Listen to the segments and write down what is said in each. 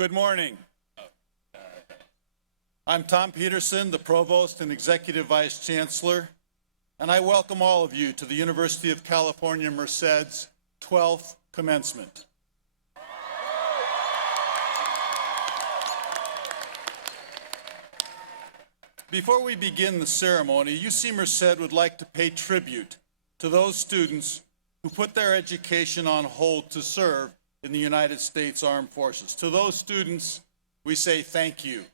Good morning. I'm Tom Peterson, the Provost and Executive Vice Chancellor, and I welcome all of you to the University of California, Merced's 12th Commencement. Before we begin the ceremony, UC Merced would like to pay tribute to those students who put their education on hold to serve in the United States Armed Forces. To those students, we say thank you.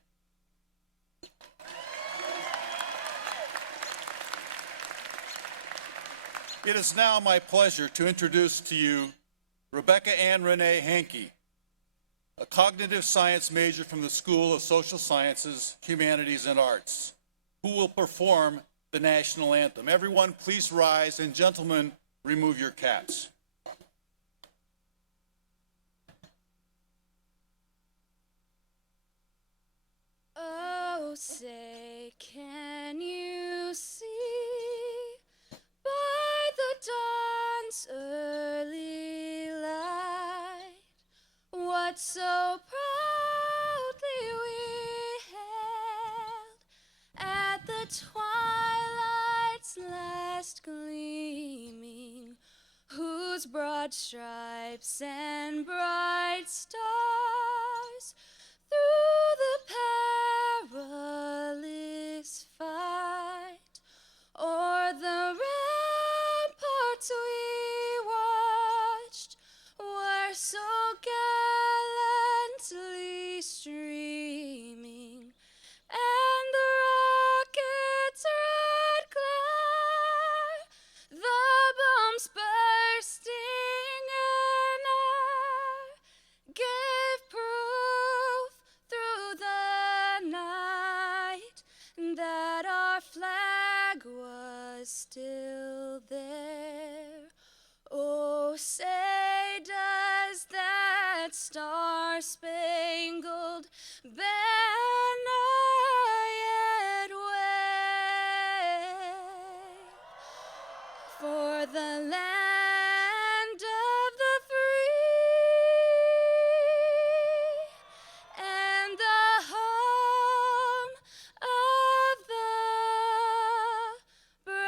It is now my pleasure to introduce to you Rebecca Ann Renee Hankey, a cognitive science major from the School of Social Sciences, Humanities and Arts, who will perform the national anthem. Everyone, please rise, and gentlemen, remove your caps. Oh, say, can you see by the dawn's early light what so proudly we hailed at the twilight's last gleaming, whose broad stripes and bright stars through the perilous fight o'er the ramparts we watched were so gallantly streaming, and the rocket's red glare, the bombs bursting in air, gave proof through the night that our flag was still there. Oh, say, does that star-spangled banner yet wave for the land of the free and the home of the brave?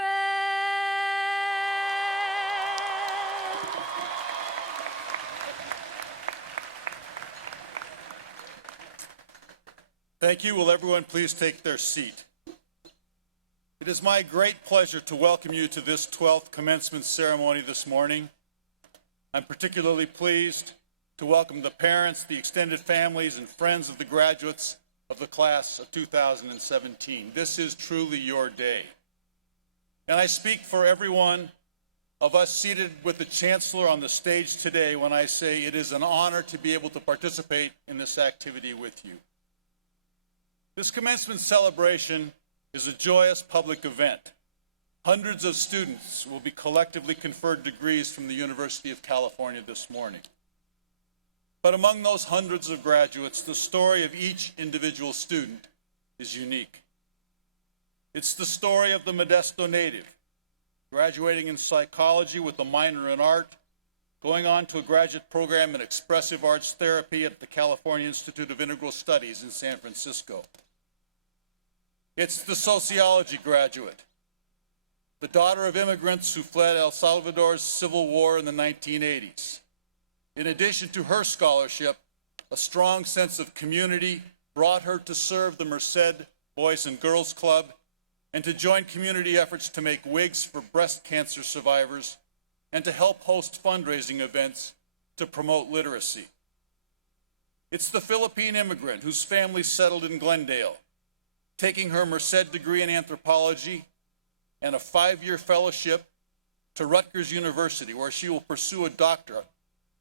Thank you. Will everyone please take their seat? It is my great pleasure to welcome you to this 12th commencement ceremony this morning. I'm particularly pleased to welcome the parents, the extended families, and friends of the graduates of the class of 2017. This is truly your day. And I speak for everyone of us seated with the Chancellor on the stage today when I say it is an honor to be able to participate in this activity with you. This commencement celebration is a joyous public event. Hundreds of students will be collectively conferred degrees from the University of California this morning. But among those hundreds of graduates, the story of each individual student is unique. It's the story of the Modesto native, graduating in psychology with a minor in art, going on to a graduate program in expressive arts therapy at the California Institute of Integral Studies in San Francisco. It's the sociology graduate, the daughter of immigrants who fled El Salvador's civil war in the 1980s. In addition to her scholarship, a strong sense of community brought her to serve the Merced Boys and Girls Club and to join community efforts to make wigs for breast cancer survivors and to help host fundraising events to promote literacy. It's the Philippine immigrant whose family settled in Glendale, taking her Merced degree in anthropology and a 5-year fellowship to Rutgers University, where she will pursue a doctorate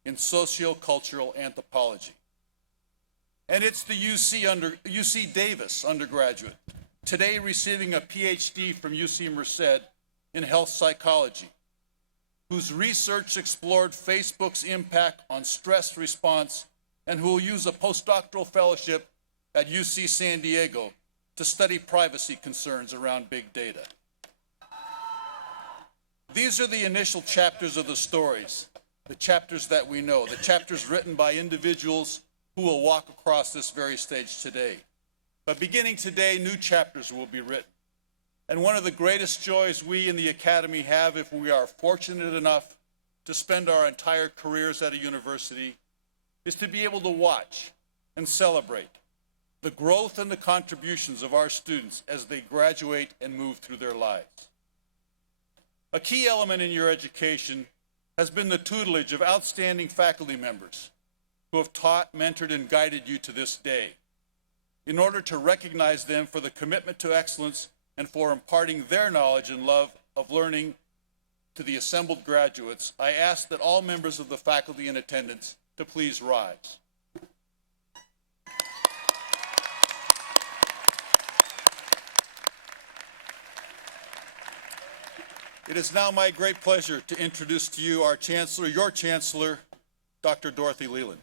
in sociocultural anthropology. And it's the UC Davis undergraduate, today receiving a PhD from UC Merced in health psychology, whose research explored Facebook's impact on stress response and who will use a postdoctoral fellowship at UC San Diego to study privacy concerns around big data. These are the initial chapters of the stories, the chapters that we know, the chapters written by individuals who will walk across this very stage today. But beginning today, new chapters will be written. And one of the greatest joys we in the Academy have, if we are fortunate enough to spend our entire careers at a university, is to be able to watch and celebrate the growth and the contributions of our students as they graduate and move through their lives. A key element in your education has been the tutelage of outstanding faculty members who have taught, mentored, and guided you to this day. In order to recognize them for the commitment to excellence and for imparting their knowledge and love of learning to the assembled graduates, I ask that all members of the faculty in attendance to please rise. It is now my great pleasure to introduce to you our Chancellor, your Chancellor, Dr. Dorothy Leland.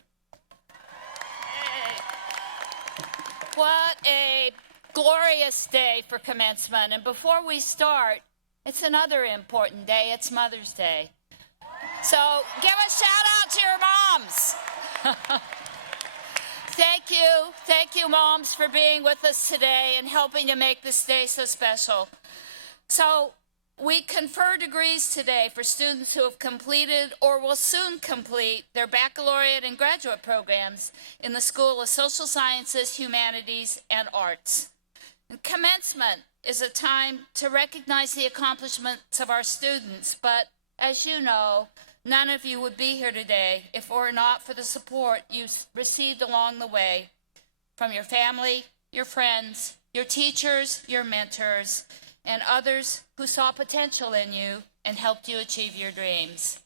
What a glorious day for commencement. And before we start, it's another important day. It's Mother's Day. So give a shout out to your moms. Thank you, moms, for being with us today and helping to make this day so special. So we confer degrees today for students who have completed or will soon complete their baccalaureate and graduate programs in the School of Social Sciences, Humanities, and Arts. And commencement is a time to recognize the accomplishments of our students, but as you know, none of you would be here today if it were not for the support you received along the way from your family, your friends, your teachers, your mentors, and others who saw potential in you and helped you achieve your dreams.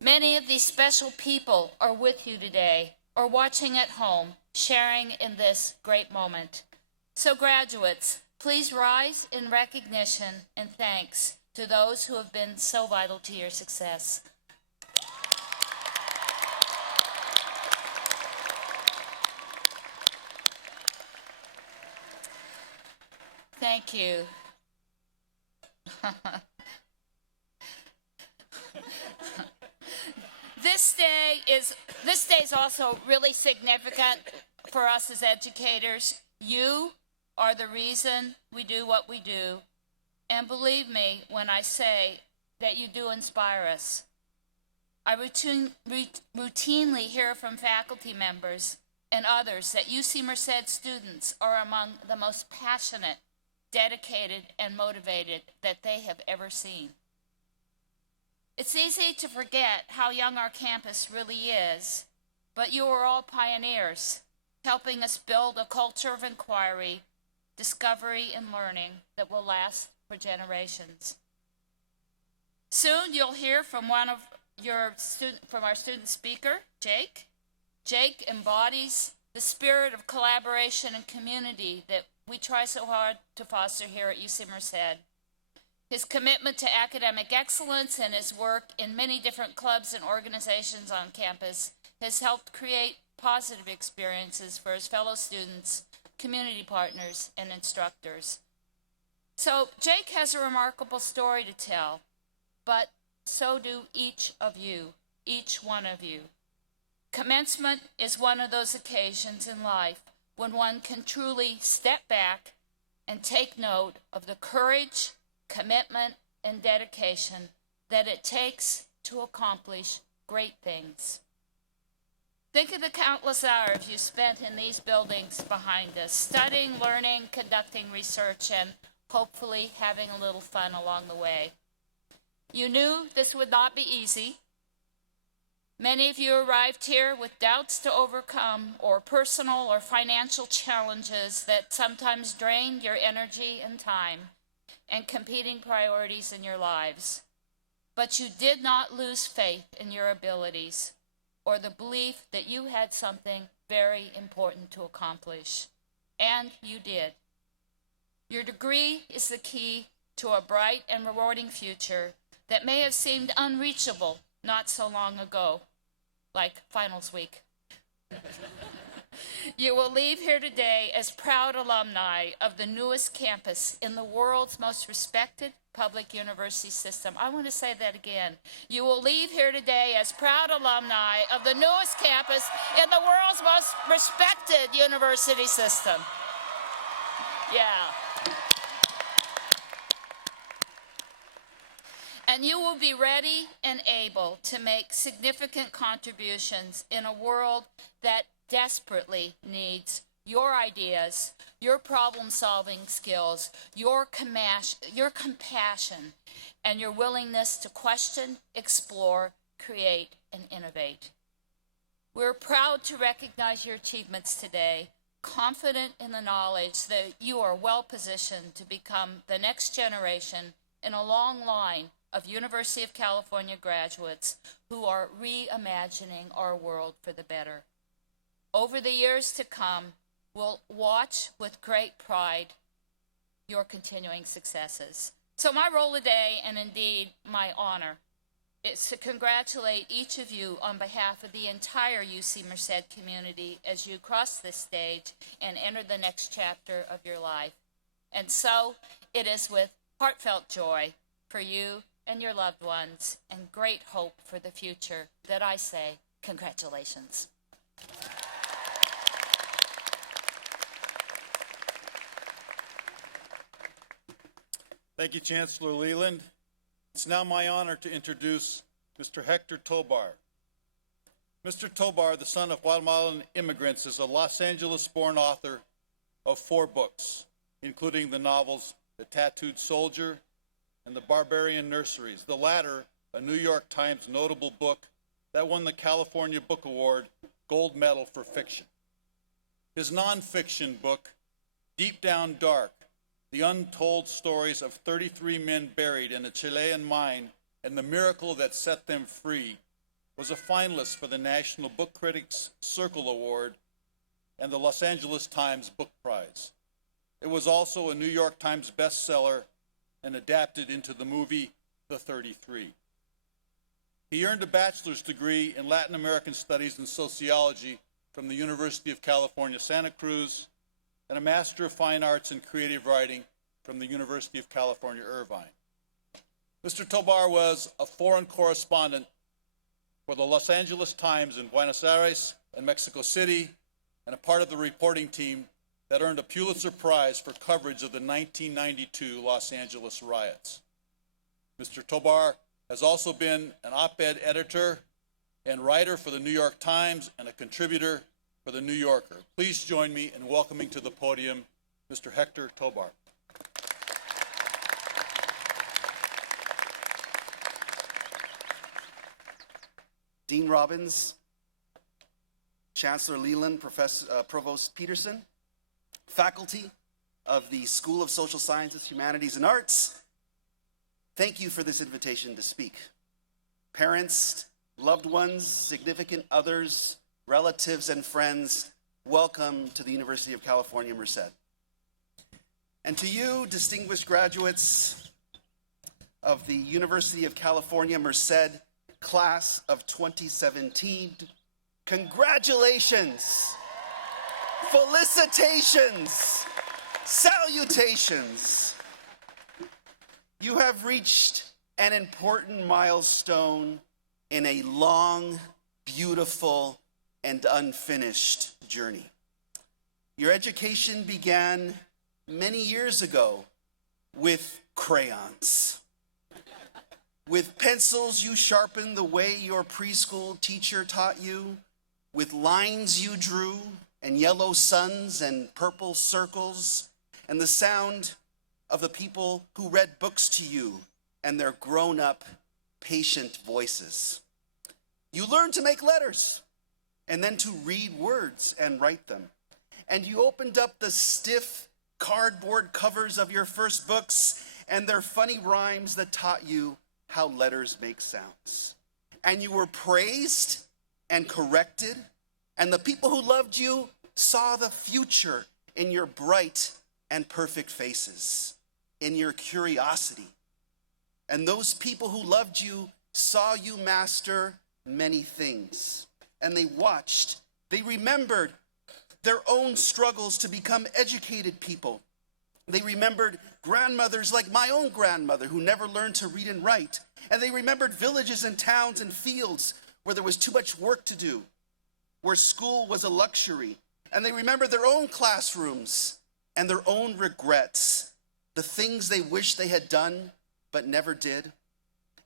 Many of these special people are with you today or watching at home, sharing in this great moment. So graduates, please rise in recognition and thanks to those who have been so vital to your success. Thank you. This day is also really significant for us as educators. You are the reason we do what we do. And believe me when I say that you do inspire us. I routinely hear from faculty members and others that UC Merced students are among the most passionate, dedicated, and motivated that they have ever seen. It's easy to forget how young our campus really is, but you are all pioneers, helping us build a culture of inquiry, discovery, and learning that will last for generations. Soon you'll hear from from our student speaker, Jake. Jake embodies the spirit of collaboration and community that we try so hard to foster here at UC Merced. His commitment to academic excellence and his work in many different clubs and organizations on campus has helped create positive experiences for his fellow students, community partners, and instructors. So Jake has a remarkable story to tell, but so do each of you, each one of you. Commencement is one of those occasions in life when one can truly step back and take note of the courage, commitment, and dedication that it takes to accomplish great things. Think of the countless hours you spent in these buildings behind us, studying, learning, conducting research, and hopefully having a little fun along the way. You knew this would not be easy. Many of you arrived here with doubts to overcome or personal or financial challenges that sometimes drained your energy and time and competing priorities in your lives. But you did not lose faith in your abilities or the belief that you had something very important to accomplish. And you did. Your degree is the key to a bright and rewarding future that may have seemed unreachable not so long ago, like finals week. You will leave here today as proud alumni of the newest campus in the world's most respected public university system. I want to say that again. You will leave here today as proud alumni of the newest campus in the world's most respected university system. Yeah. And you will be ready and able to make significant contributions in a world that desperately needs your ideas, your problem-solving skills, your compassion, and your willingness to question, explore, create, and innovate. We're proud to recognize your achievements today, confident in the knowledge that you are well-positioned to become the next generation in a long line of University of California graduates who are reimagining our world for the better. Over the years to come, we'll watch with great pride your continuing successes. So my role today, and indeed my honor, is to congratulate each of you on behalf of the entire UC Merced community as you cross this stage and enter the next chapter of your life. And so it is with heartfelt joy for you and your loved ones and great hope for the future that I say congratulations. Thank you, Chancellor Leland. It's now my honor to introduce Mr. Hector Tobar. Mr. Tobar, the son of Guatemalan immigrants, is a Los Angeles-born author of 4 books, including the novels The Tattooed Soldier and The Barbarian Nurseries, the latter a New York Times notable book that won the California Book Award Gold Medal for Fiction. His nonfiction book, Deep Down Dark, The Untold Stories of 33 Men Buried in a Chilean Mine and the Miracle That Set Them Free, was a finalist for the National Book Critics Circle Award and the Los Angeles Times Book Prize. It was also a New York Times bestseller and adapted into the movie The 33. He earned a bachelor's degree in Latin American Studies and Sociology from the University of California, Santa Cruz, and a Master of Fine Arts in Creative Writing from the University of California, Irvine. Mr. Tobar was a foreign correspondent for the Los Angeles Times in Buenos Aires and Mexico City, and a part of the reporting team that earned a Pulitzer Prize for coverage of the 1992 Los Angeles riots. Mr. Tobar has also been an op-ed editor and writer for the New York Times and a contributor for the New Yorker. Please join me in welcoming to the podium Mr. Hector Tobar. Dean Robbins, Chancellor Leland, Provost Peterson, faculty of the School of Social Sciences, Humanities and Arts, thank you for this invitation to speak. Parents, loved ones, significant others, relatives, and friends, welcome to the University of California, Merced. And to you, distinguished graduates of the University of California, Merced, class of 2017, congratulations, felicitations, salutations. You have reached an important milestone in a long, beautiful, and unfinished journey. Your education began many years ago with crayons. With pencils, you sharpened the way your preschool teacher taught you. With lines you drew, and yellow suns and purple circles, and the sound of the people who read books to you and their grown-up, patient voices. You learned to make letters, and then to read words and write them. And you opened up the stiff cardboard covers of your first books and their funny rhymes that taught you how letters make sounds. And you were praised and corrected, and the people who loved you saw the future in your bright and perfect faces, in your curiosity. And those people who loved you saw you master many things, and they watched, they remembered, their own struggles to become educated people. They remembered grandmothers like my own grandmother who never learned to read and write. And they remembered villages and towns and fields where there was too much work to do, where school was a luxury. And they remembered their own classrooms and their own regrets, the things they wished they had done but never did.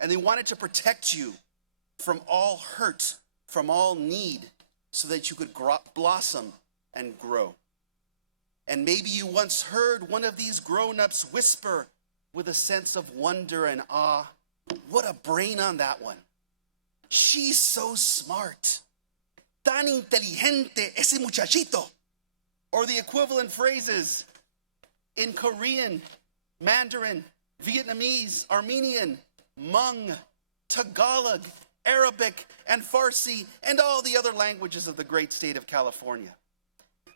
And they wanted to protect you from all hurt, from all need, so that you could blossom and grow. And maybe you once heard one of these grown-ups whisper with a sense of wonder and awe, "What a brain on that one. She's so smart. Tan inteligente ese muchachito." Or the equivalent phrases in Korean, Mandarin, Vietnamese, Armenian, Hmong, Tagalog, Arabic, and Farsi, and all the other languages of the great state of California.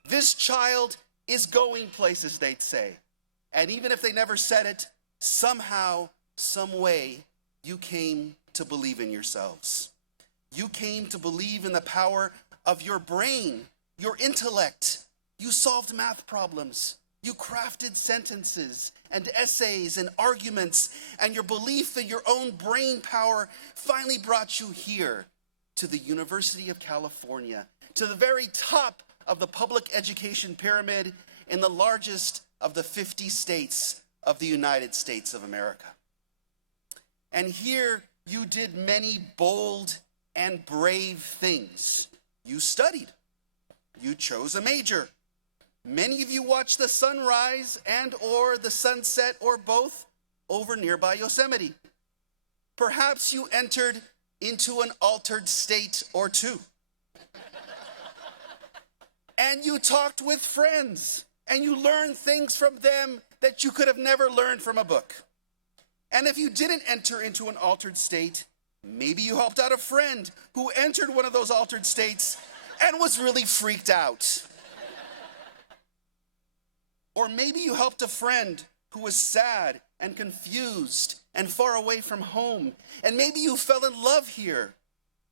This child is going places, they'd say. And even if they never said it, somehow, some way, you came to believe in yourselves. You came to believe in the power of your brain, your intellect. You solved math problems. You crafted sentences and essays and arguments, and your belief in your own brain power finally brought you here to the University of California, to the very top of the public education pyramid in the largest of the 50 states of the United States of America. And here you did many bold and brave things. You studied. You chose a major. Many of you watched the sunrise and or the sunset or both over nearby Yosemite. Perhaps you entered into an altered state or two. And you talked with friends, and you learned things from them that you could have never learned from a book. And if you didn't enter into an altered state, maybe you helped out a friend who entered one of those altered states and was really freaked out. Or maybe you helped a friend who was sad and confused and far away from home. And maybe you fell in love here.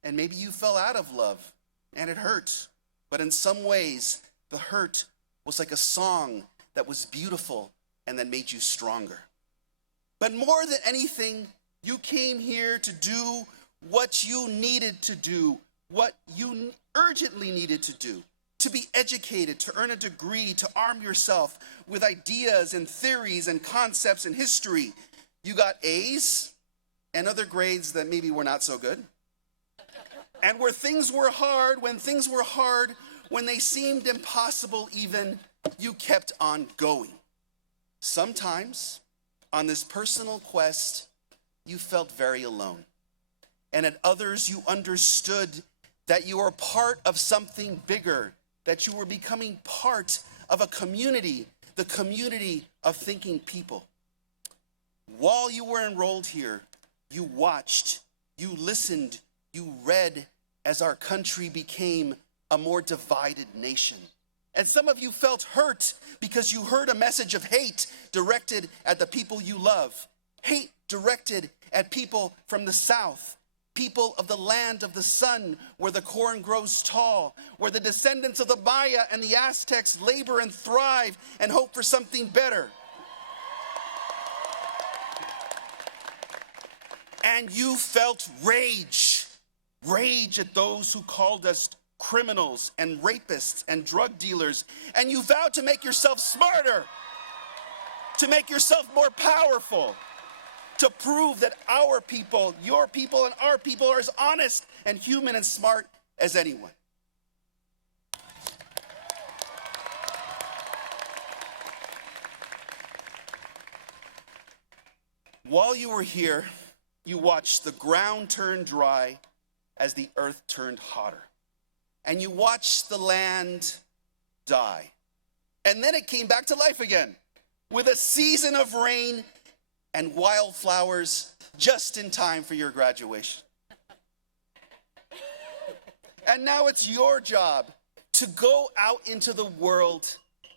And maybe you fell out of love and it hurt. But in some ways, the hurt was like a song that was beautiful and that made you stronger. But more than anything, you came here to do what you needed to do, what you urgently needed to do. To be educated, to earn a degree, to arm yourself with ideas and theories and concepts and history. You got A's and other grades that maybe were not so good. And where things were hard, when they seemed impossible even, you kept on going. Sometimes, on this personal quest, you felt very alone. And at others, you understood that you were part of something bigger, that you were becoming part of a community, the community of thinking people. While you were enrolled here, you watched, you listened, you read as our country became a more divided nation. And some of you felt hurt because you heard a message of hate directed at the people you love, hate directed at people from the South, people of the land of the sun, where the corn grows tall, where the descendants of the Maya and the Aztecs labor and thrive and hope for something better. And you felt rage at those who called us criminals and rapists and drug dealers. And you vowed to make yourself smarter, to make yourself more powerful, to prove that our people, your people, and our people are as honest and human and smart as anyone. While you were here, you watched the ground turn dry as the earth turned hotter. And you watched the land die. And then it came back to life again with a season of rain and wildflowers just in time for your graduation. And now it's your job to go out into the world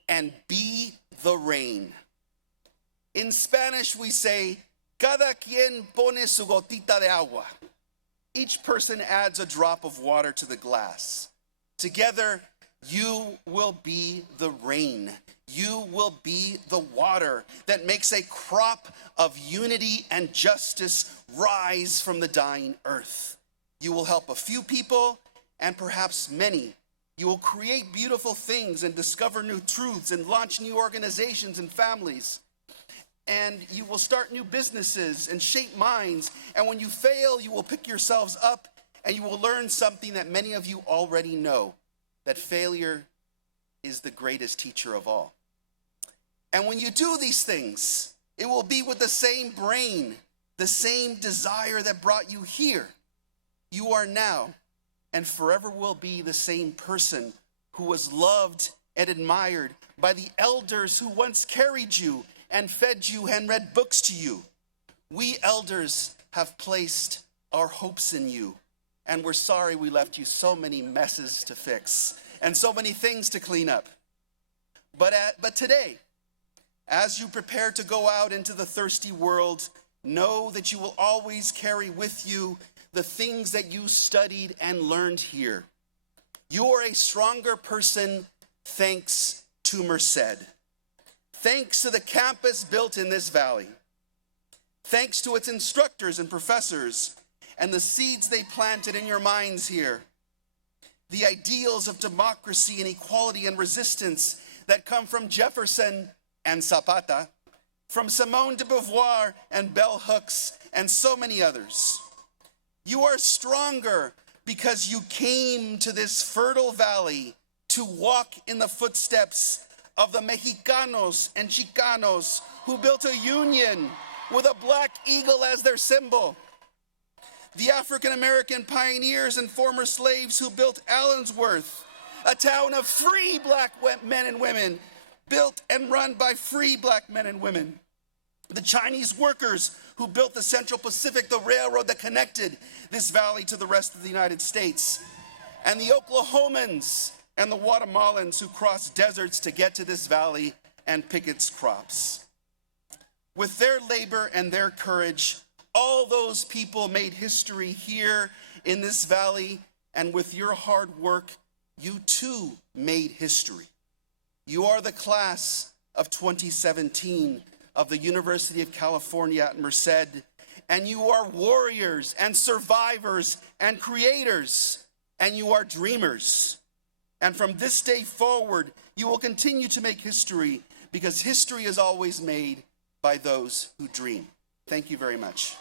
and be the rain. In Spanish, we say, cada quien pone su gotita de agua. Each person adds a drop of water to the glass. Together, You will be the rain. You will be the water that makes a crop of unity and justice rise from the dying earth. You will help a few people and perhaps many. You will create beautiful things and discover new truths and launch new organizations and families. And you will start new businesses and shape minds. And when you fail, you will pick yourselves up and you will learn something that many of you already know, that failure is the greatest teacher of all. And when you do these things, it will be with the same brain, the same desire that brought you here. You are now and forever will be the same person who was loved and admired by the elders who once carried you and fed you and read books to you. We elders have placed our hopes in you, and we're sorry we left you so many messes to fix and so many things to clean up. But today, as you prepare to go out into the thirsty world, know that you will always carry with you the things that you studied and learned here. You are a stronger person thanks to Merced. Thanks to the campus built in this valley. Thanks to its instructors and professors and the seeds they planted in your minds here. The ideals of democracy and equality and resistance that come from Jefferson and Zapata, from Simone de Beauvoir and bell hooks and so many others. You are stronger because you came to this fertile valley to walk in the footsteps of the Mexicanos and Chicanos who built a union with a black eagle as their symbol. The African-American pioneers and former slaves who built Allensworth, a town of free black men and women, built and run by free black men and women. The Chinese workers who built the Central Pacific, the railroad that connected this valley to the rest of the United States. And the Oklahomans and the Guatemalans who crossed deserts to get to this valley and pick its crops. With their labor and their courage, all those people made history here in this valley, and with your hard work, you too made history. You are the class of 2017 of the University of California at Merced, and you are warriors and survivors and creators, and you are dreamers. And from this day forward, you will continue to make history, because history is always made by those who dream. Thank you very much.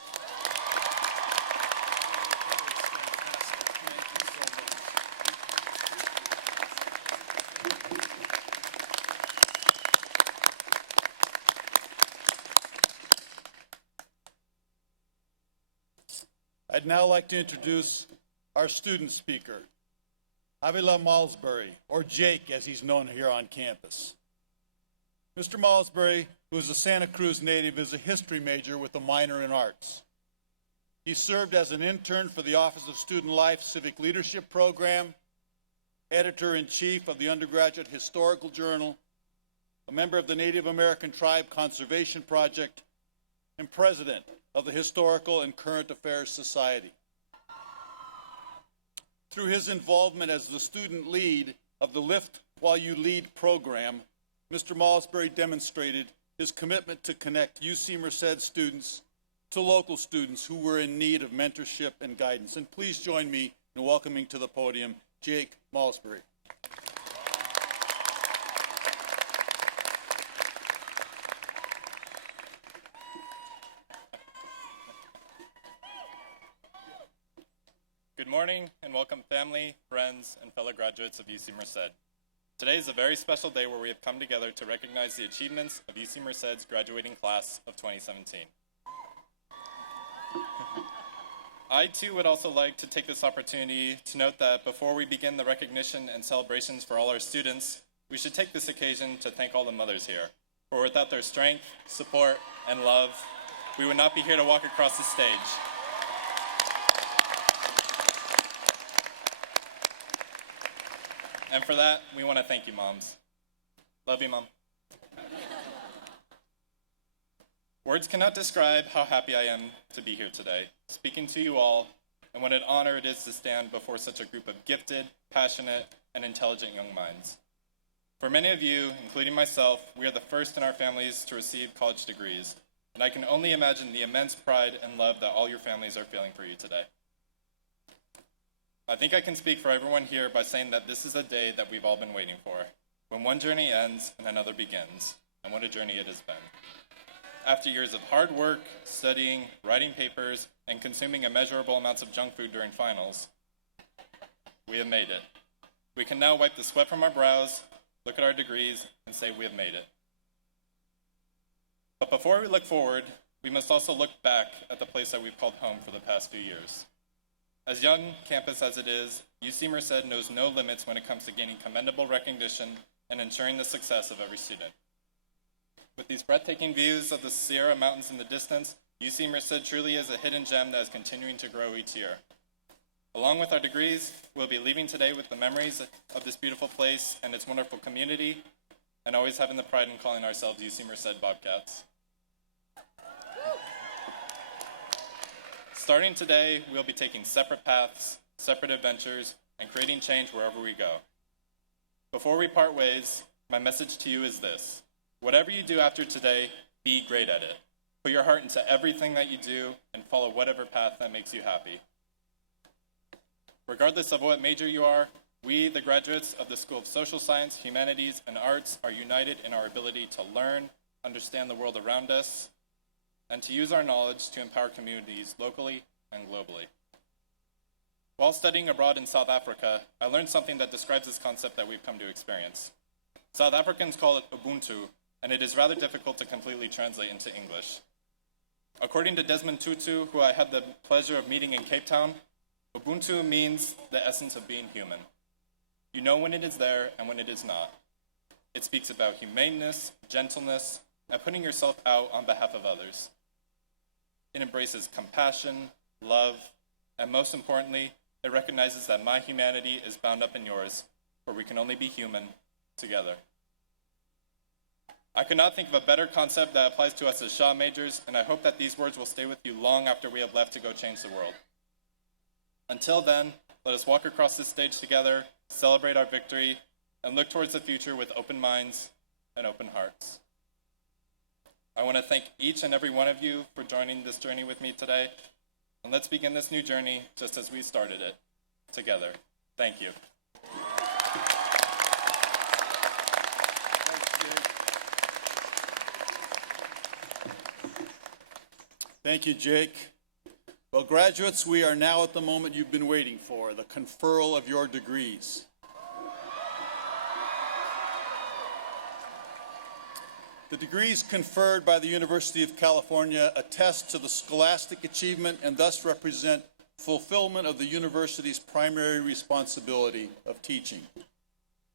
I'd now like to introduce our student speaker, Avila Malsbury, or Jake as he's known here on campus. Mr. Malsbury, who is a Santa Cruz native, is a history major with a minor in arts. He served as an intern for the Office of Student Life Civic Leadership Program, editor-in-chief of the Undergraduate Historical Journal, a member of the Native American Tribe Conservation Project, and president of the Historical and Current Affairs Society. Through his involvement as the student lead of the Lift While You Lead program, Mr. Malsbury demonstrated his commitment to connect UC Merced students to local students who were in need of mentorship and guidance. And please join me in welcoming to the podium Jake Malsbury. Good morning and welcome family, friends, and fellow graduates of UC Merced. Today is a very special day where we have come together to recognize the achievements of UC Merced's graduating class of 2017. I too would also like to take this opportunity to note that before we begin the recognition and celebrations for all our students, we should take this occasion to thank all the mothers here, for without their strength, support, and love, we would not be here to walk across the stage. And for that, we want to thank you, moms. Love you, Mom. Words cannot describe how happy I am to be here today, speaking to you all, and what an honor it is to stand before such a group of gifted, passionate, and intelligent young minds. For many of you, including myself, we are the first in our families to receive college degrees, and I can only imagine the immense pride and love that all your families are feeling for you today. I think I can speak for everyone here by saying that this is a day that we've all been waiting for, when one journey ends and another begins, and what a journey it has been. After years of hard work, studying, writing papers, and consuming immeasurable amounts of junk food during finals, we have made it. We can now wipe the sweat from our brows, look at our degrees, and say we have made it. But before we look forward, we must also look back at the place that we've called home for the past few years. As young campus as it is, UC Merced knows no limits when it comes to gaining commendable recognition and ensuring the success of every student. With these breathtaking views of the Sierra Mountains in the distance, UC Merced truly is a hidden gem that is continuing to grow each year. Along with our degrees, we'll be leaving today with the memories of this beautiful place and its wonderful community, and always having the pride in calling ourselves UC Merced Bobcats. Starting today, we'll be taking separate paths, separate adventures, and creating change wherever we go. Before we part ways, my message to you is this. Whatever you do after today, be great at it. Put your heart into everything that you do and follow whatever path that makes you happy. Regardless of what major you are, we, the graduates of the School of Social Science, Humanities, and Arts, are united in our ability to learn, understand the world around us, and to use our knowledge to empower communities locally and globally. While studying abroad in South Africa, I learned something that describes this concept that we've come to experience. South Africans call it Ubuntu, and it is rather difficult to completely translate into English. According to Desmond Tutu, who I had the pleasure of meeting in Cape Town, Ubuntu means the essence of being human. You know when it is there and when it is not. It speaks about humaneness, gentleness, and putting yourself out on behalf of others. It embraces compassion, love, and most importantly, it recognizes that my humanity is bound up in yours, for we can only be human together. I could not think of a better concept that applies to us as SSHA majors, and I hope that these words will stay with you long after we have left to go change the world. Until then, let us walk across this stage together, celebrate our victory, and look towards the future with open minds and open hearts. I want to thank each and every one of you for joining this journey with me today, and let's begin this new journey just as we started it, together. Thank you. Thank you, Jake. Well, graduates, we are now at the moment you've been waiting for, the conferral of your degrees. The degrees conferred by the University of California attest to the scholastic achievement and thus represent fulfillment of the university's primary responsibility of teaching.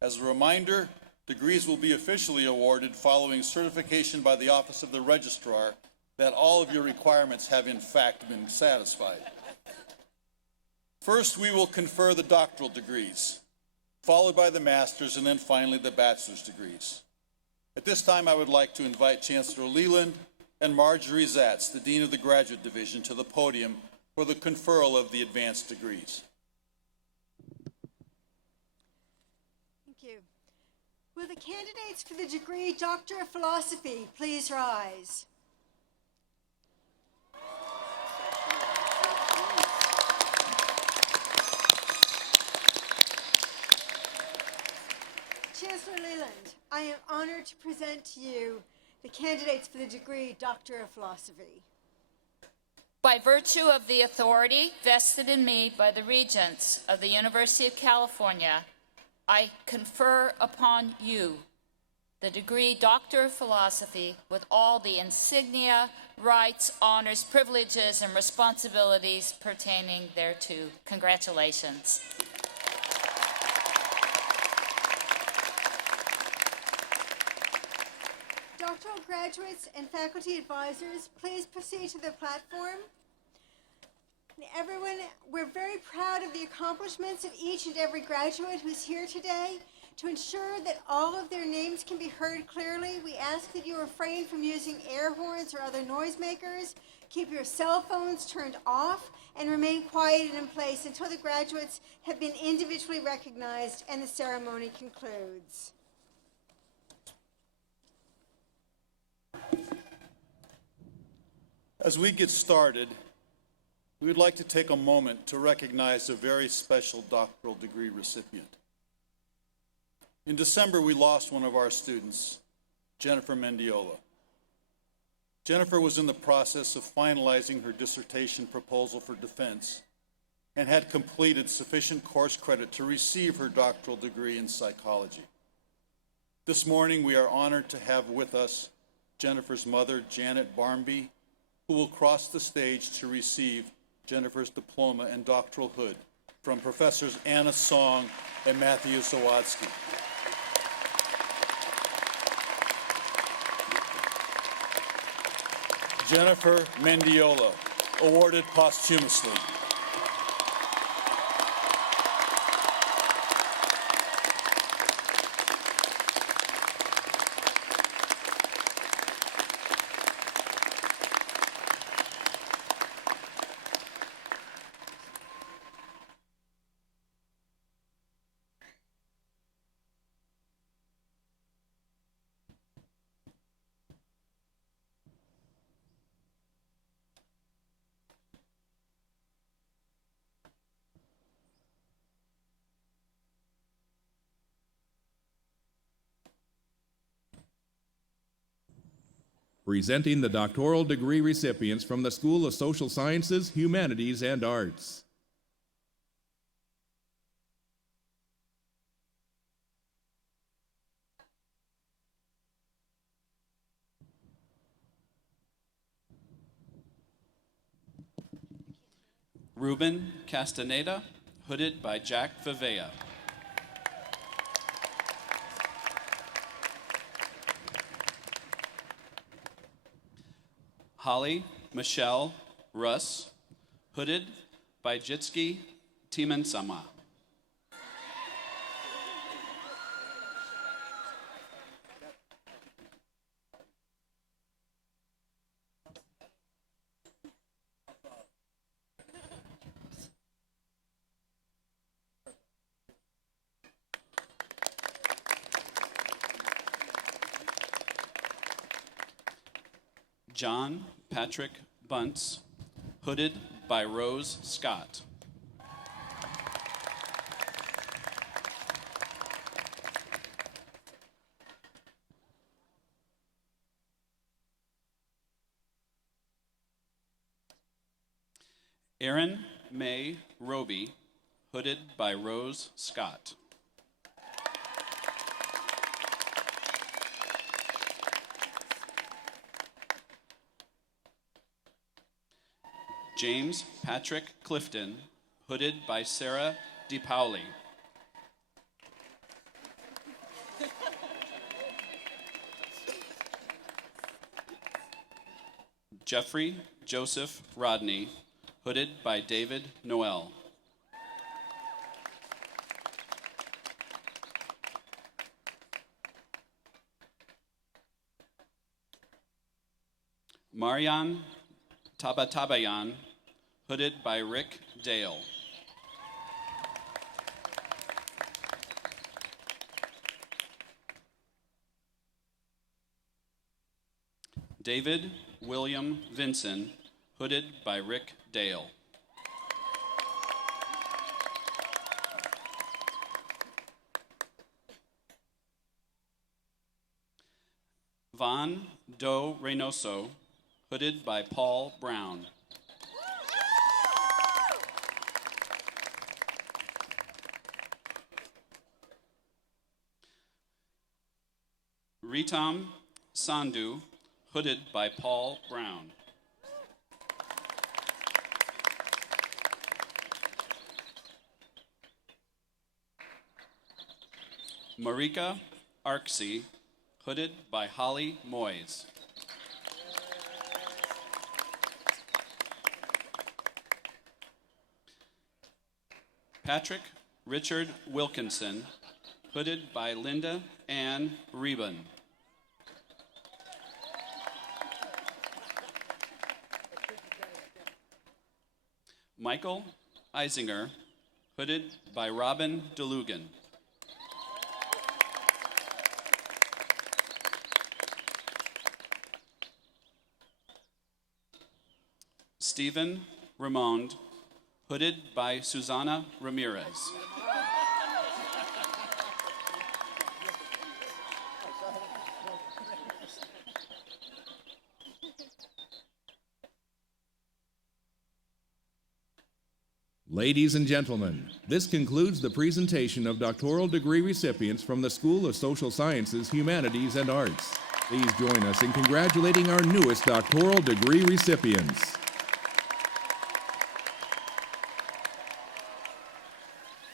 As a reminder, degrees will be officially awarded following certification by the Office of the Registrar that all of your requirements have in fact been satisfied. First, we will confer the doctoral degrees, followed by the master's, and then finally the bachelor's degrees. At this time, I would like to invite Chancellor Leland and Marjorie Zatz, the Dean of the Graduate Division, to the podium for the conferral of the advanced degrees. Thank you. Will the candidates for the degree Doctor of Philosophy please rise? Chancellor Leland, I am honored to present to you the candidates for the degree Doctor of Philosophy. By virtue of the authority vested in me by the Regents of the University of California, I confer upon you the degree Doctor of Philosophy with all the insignia, rights, honors, privileges, and responsibilities pertaining thereto. Congratulations. Doctoral graduates and faculty advisors, please proceed to the platform. And everyone, we're very proud of the accomplishments of each and every graduate who's here today. To ensure that all of their names can be heard clearly, we ask that you refrain from using air horns or other noisemakers. Keep your cell phones turned off and remain quiet and in place until the graduates have been individually recognized and the ceremony concludes. As we get started, we would like to take a moment to recognize a very special doctoral degree recipient. In December, we lost one of our students, Jennifer Mendiola. Jennifer was in the process of finalizing her dissertation proposal for defense and had completed sufficient course credit to receive her doctoral degree in psychology. This morning, we are honored to have with us Jennifer's mother, Janet Barmby, who will cross the stage to receive Jennifer's diploma and doctoral hood from Professors Anna Song and Matthew Zawadsky. Jennifer Mendiola, awarded posthumously. Presenting the doctoral degree recipients from the School of Social Sciences, Humanities and Arts. Ruben Castaneda, hooded by Jack Vivea. Holly Michelle Russ, hooded by Jitski Timansama. John Patrick Bunce, hooded by Rose Scott. Erin May Roby, hooded by Rose Scott. James Patrick Clifton, hooded by Sarah DePauli. Jeffrey Joseph Rodney, hooded by David Noel. Marian Tabatabayan, hooded by Rick Dale. David William Vinson, hooded by Rick Dale. Von Do Reynoso, hooded by Paul Brown. Ritam Sandhu, hooded by Paul Brown. Marika Arksey, hooded by Holly Moyes. Patrick Richard Wilkinson, hooded by Linda Ann Reben. Michael Eisinger, hooded by Robin DeLugan. Stephen Ramond, hooded by Susana Ramirez. Ladies and gentlemen, this concludes the presentation of doctoral degree recipients from the School of Social Sciences, Humanities, and Arts. Please join us in congratulating our newest doctoral degree recipients.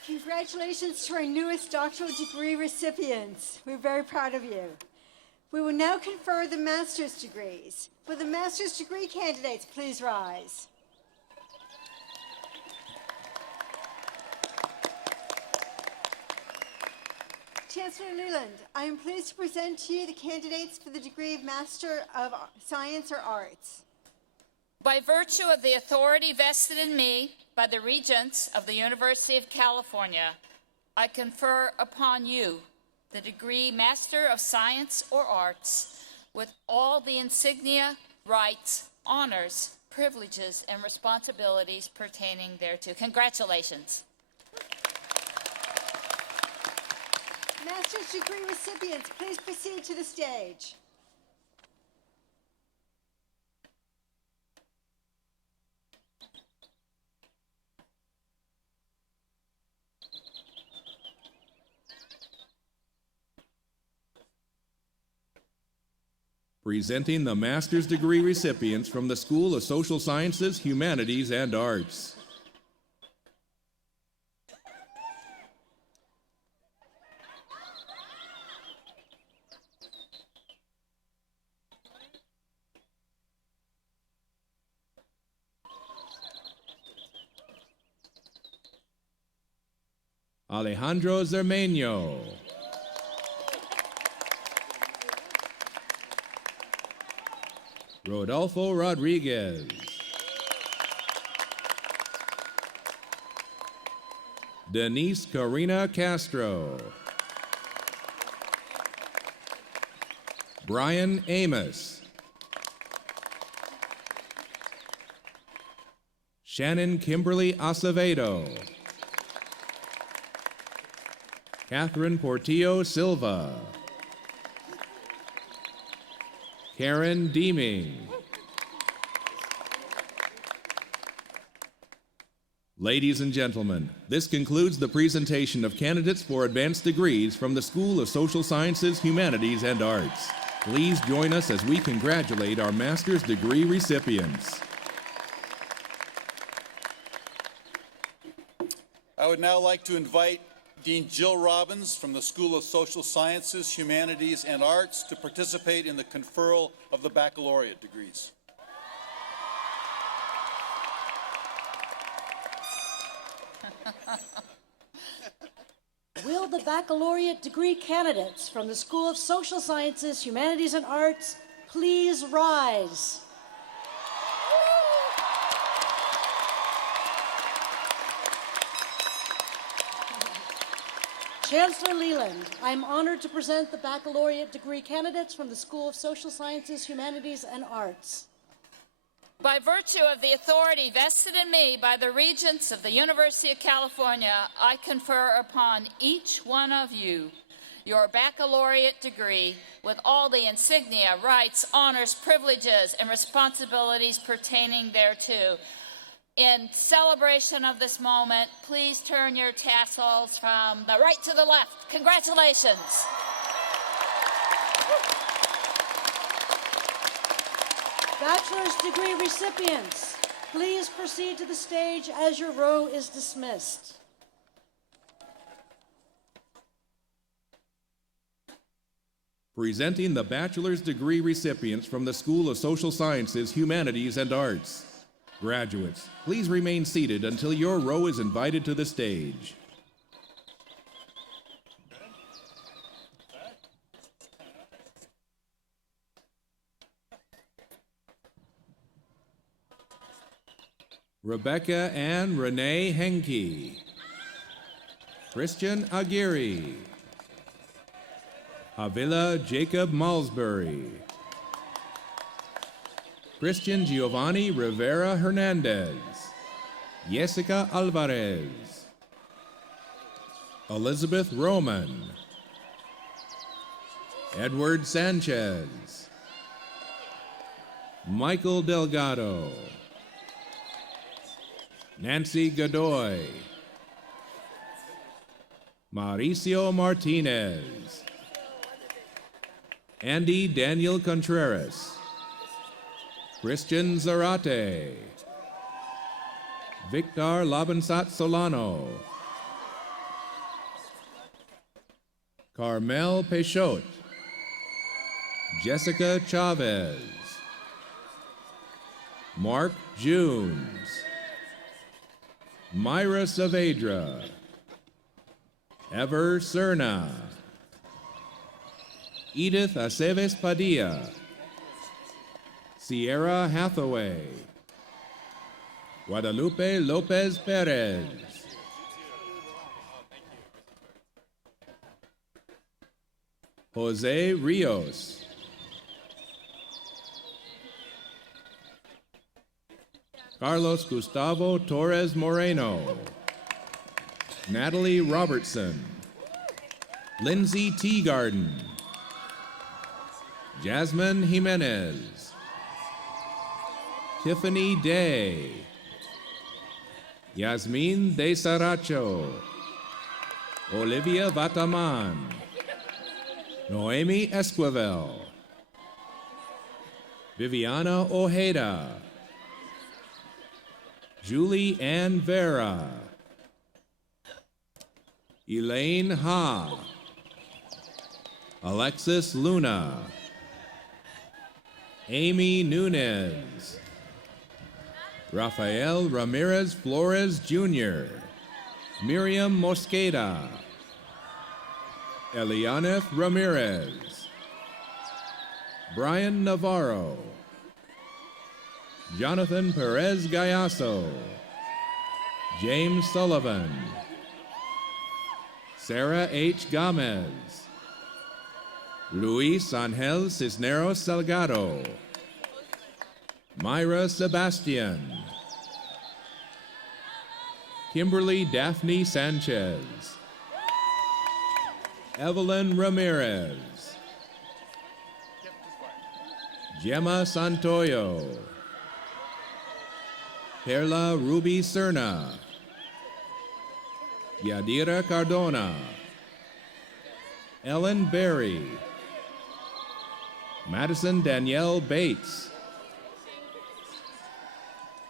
Congratulations to our newest doctoral degree recipients. We're very proud of you. We will now confer the master's degrees. Will the master's degree candidates please rise? Chancellor Leland, I am pleased to present to you the candidates for the degree of Master of Science or Arts. By virtue of the authority vested in me by the Regents of the University of California, I confer upon you the degree Master of Science or Arts with all the insignia, rights, honors, privileges, and responsibilities pertaining thereto. Congratulations. Master's degree recipients, please proceed to the stage. Presenting the master's degree recipients from the School of Social Sciences, Humanities, and Arts. Alejandro Zermeño. Rodolfo Rodriguez. Denise Karina Castro. Brian Amos. Shannon Kimberly Acevedo. Catherine Portillo Silva. Karen Deeming. Ladies and gentlemen, this concludes the presentation of candidates for advanced degrees from the School of Social Sciences, Humanities, and Arts. Please join us as we congratulate our master's degree recipients. I would now like to invite Dean Jill Robbins from the School of Social Sciences, Humanities, and Arts to participate in the conferral of the baccalaureate degrees. Will the baccalaureate degree candidates from the School of Social Sciences, Humanities, and Arts please rise? Chancellor Leland, I am honored to present the baccalaureate degree candidates from the School of Social Sciences, Humanities, and Arts. By virtue of the authority vested in me by the Regents of the University of California, I confer upon each one of you your baccalaureate degree with all the insignia, rights, honors, privileges, and responsibilities pertaining thereto. In celebration of this moment, please turn your tassels from the right to the left. Congratulations. Bachelor's degree recipients, please proceed to the stage as your row is dismissed. Presenting the bachelor's degree recipients from the School of Social Sciences, Humanities, and Arts. Graduates, please remain seated until your row is invited to the stage. Rebecca Ann Renee Henke, Christian Aguirre, Avila Jacob Malsbury, Christian Giovanni Rivera Hernandez, Jessica Alvarez, Elizabeth Roman, Edward Sanchez, Michael Delgado, Nancy Godoy, Mauricio Martinez, Andy Daniel Contreras, Christian Zarate, Victor Labansat Solano, Carmel Peixote, Jessica Chavez, Mark Junes, Myra Saavedra, Ever Cerna, Edith Aceves Padilla, Sierra Hathaway, Guadalupe Lopez Perez, Jose Rios, Carlos Gustavo Torres Moreno, Natalie Robertson, Lindsay Teagarden, Jasmine Jimenez, Tiffany Day, Yasmin De Saracho, Olivia Vataman, Noemi Esquivel, Viviana Ojeda, Julie Ann Vera, Elaine Ha, Alexis Luna, Amy Nunez, Rafael Ramirez Flores Jr., Miriam Mosqueda, Elianeth Ramirez, Brian Navarro, Jonathan Perez Gallaso, James Sullivan, Sarah H. Gomez, Luis Angel Cisneros Salgado, Myra Sebastian, Kimberly Daphne Sanchez, Evelyn Ramirez, Gemma Santoyo, Perla Ruby Cerna, Yadira Cardona, Ellen Berry, Madison Danielle Bates,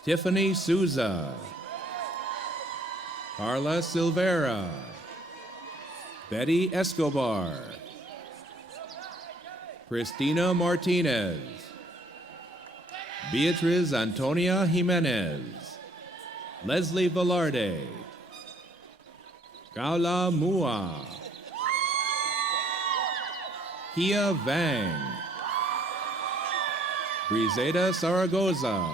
Tiffany Souza, Carla Silvera, Betty Escobar, Christina Martinez, Beatriz Antonia Jimenez, Leslie Velarde, Gaula Mua, Kia Vang, Brizeda Zaragoza,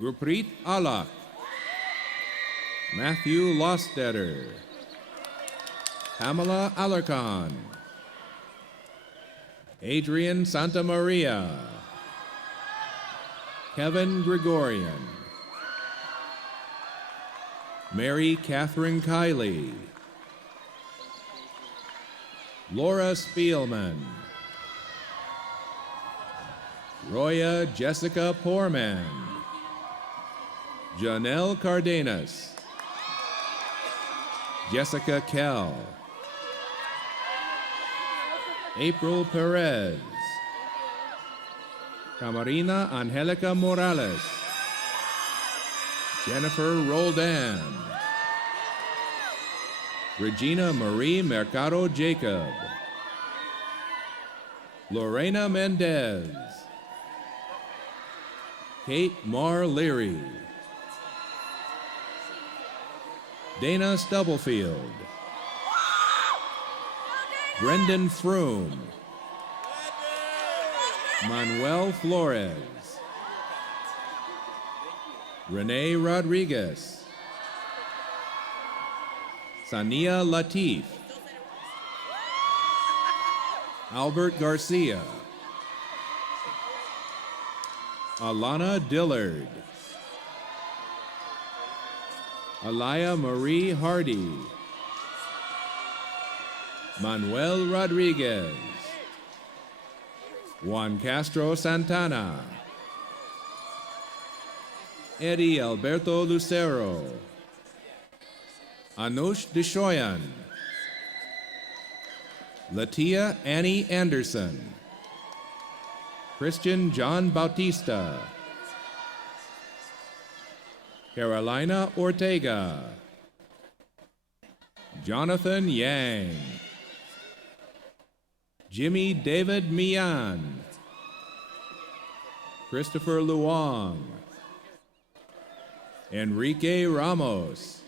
Gurpreet Alak, Matthew Lostetter, Pamela Alarcon, Adrian Santamaria, Kevin Gregorian, Mary Catherine Kiley, Laura Spielman, Roya Jessica Poorman, Janelle Cardenas, Jessica Kell, April Perez, Camarina Angelica Morales, Jennifer Roldan, Regina Marie Mercado Jacob, Lorena Mendez, Kate Mar Leary, Dana Stubblefield, Brendan Froome, Manuel Flores, Renee Rodriguez, Sania Latif, Albert Garcia, Alana Dillard, Alaya Marie Hardy, Manuel Rodriguez, Juan Castro Santana, Eddie Alberto Lucero, Anush Deshoyan, Latia Annie Anderson, Christian John Bautista, Carolina Ortega, Jonathan Yang, Jimmy David Mian, Christopher Luong, Enrique Ramos,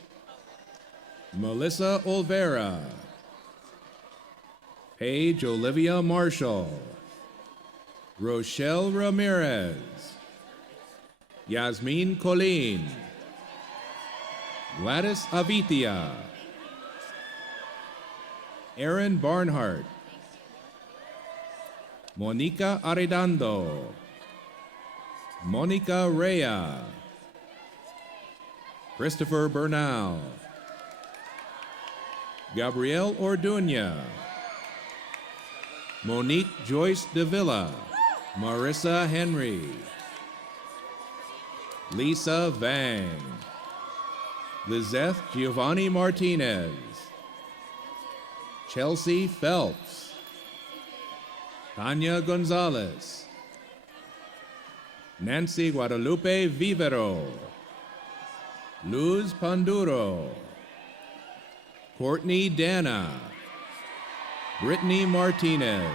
Melissa Olvera, Paige Olivia Marshall, Rochelle Ramirez, Yasmin Colleen, Gladys Avitia, Aaron Barnhart, Monica Arredondo, Monica Rea, Christopher Bernal, Gabrielle Orduña, Monique Joyce Davila, Marissa Henry, Lisa Vang, Lizeth Giovanni Martinez, Chelsea Phelps, Tanya Gonzalez, Nancy Guadalupe Vivero, Luz Panduro, Courtney Dana, Brittany Martinez,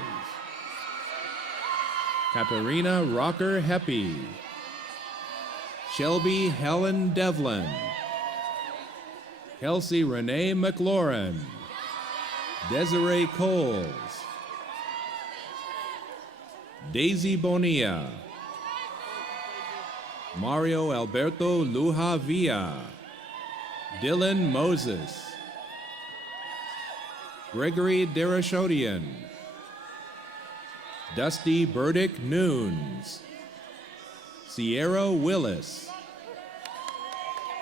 Katarina Rocker Heppy, Shelby Helen Devlin, Kelsey Renee McLaurin, Desiree Coles, Daisy Bonilla, Mario Alberto Luja Villa, Dylan Moses, Gregory Derashodian, Dusty Burdick Noons, Sierra Willis,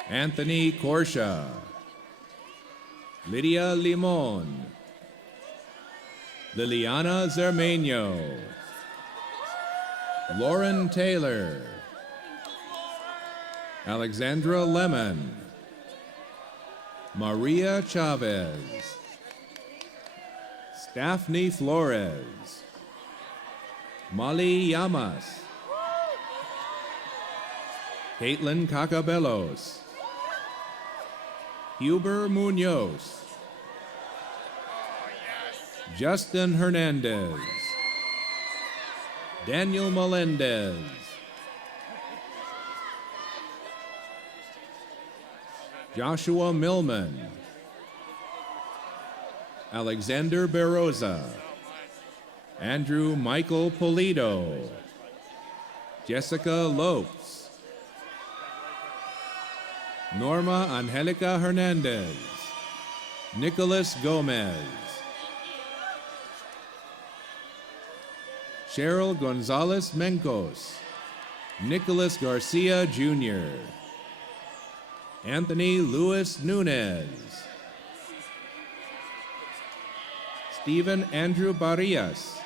Anthony Corsha, Lydia Limon, Liliana Zermeño, Lauren Taylor, Alexandra Lemon, Maria Chavez, Daphne Flores, Molly Llamas, Caitlin Cacabelos, Huber Munoz, Justin Hernandez, Daniel Melendez, Joshua Millman, Alexander Barroza, Andrew Michael Polito, Jessica Lopes, Norma Angelica Hernandez, Nicholas Gomez, Cheryl Gonzalez Mencos, Nicholas Garcia Jr., Anthony Luis Nunez, Stephen Andrew Barrias,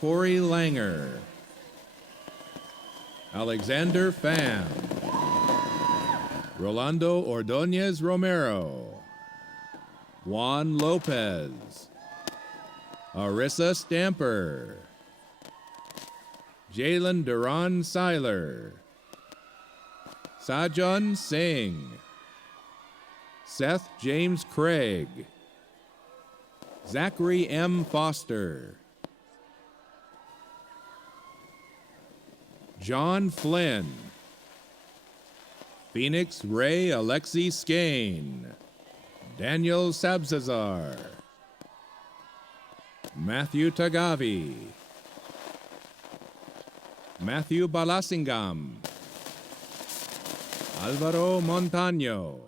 Corey Langer, Alexander Pham, Rolando Ordonez Romero, Juan Lopez, Arissa Stamper, Jalen Duran Seiler, Sajan Singh, Seth James Craig, Zachary M. Foster, John Flynn, Phoenix Ray Alexi Skane, Daniel Sabzazar, Matthew Tagavi, Matthew Balasingam, Alvaro Montaño,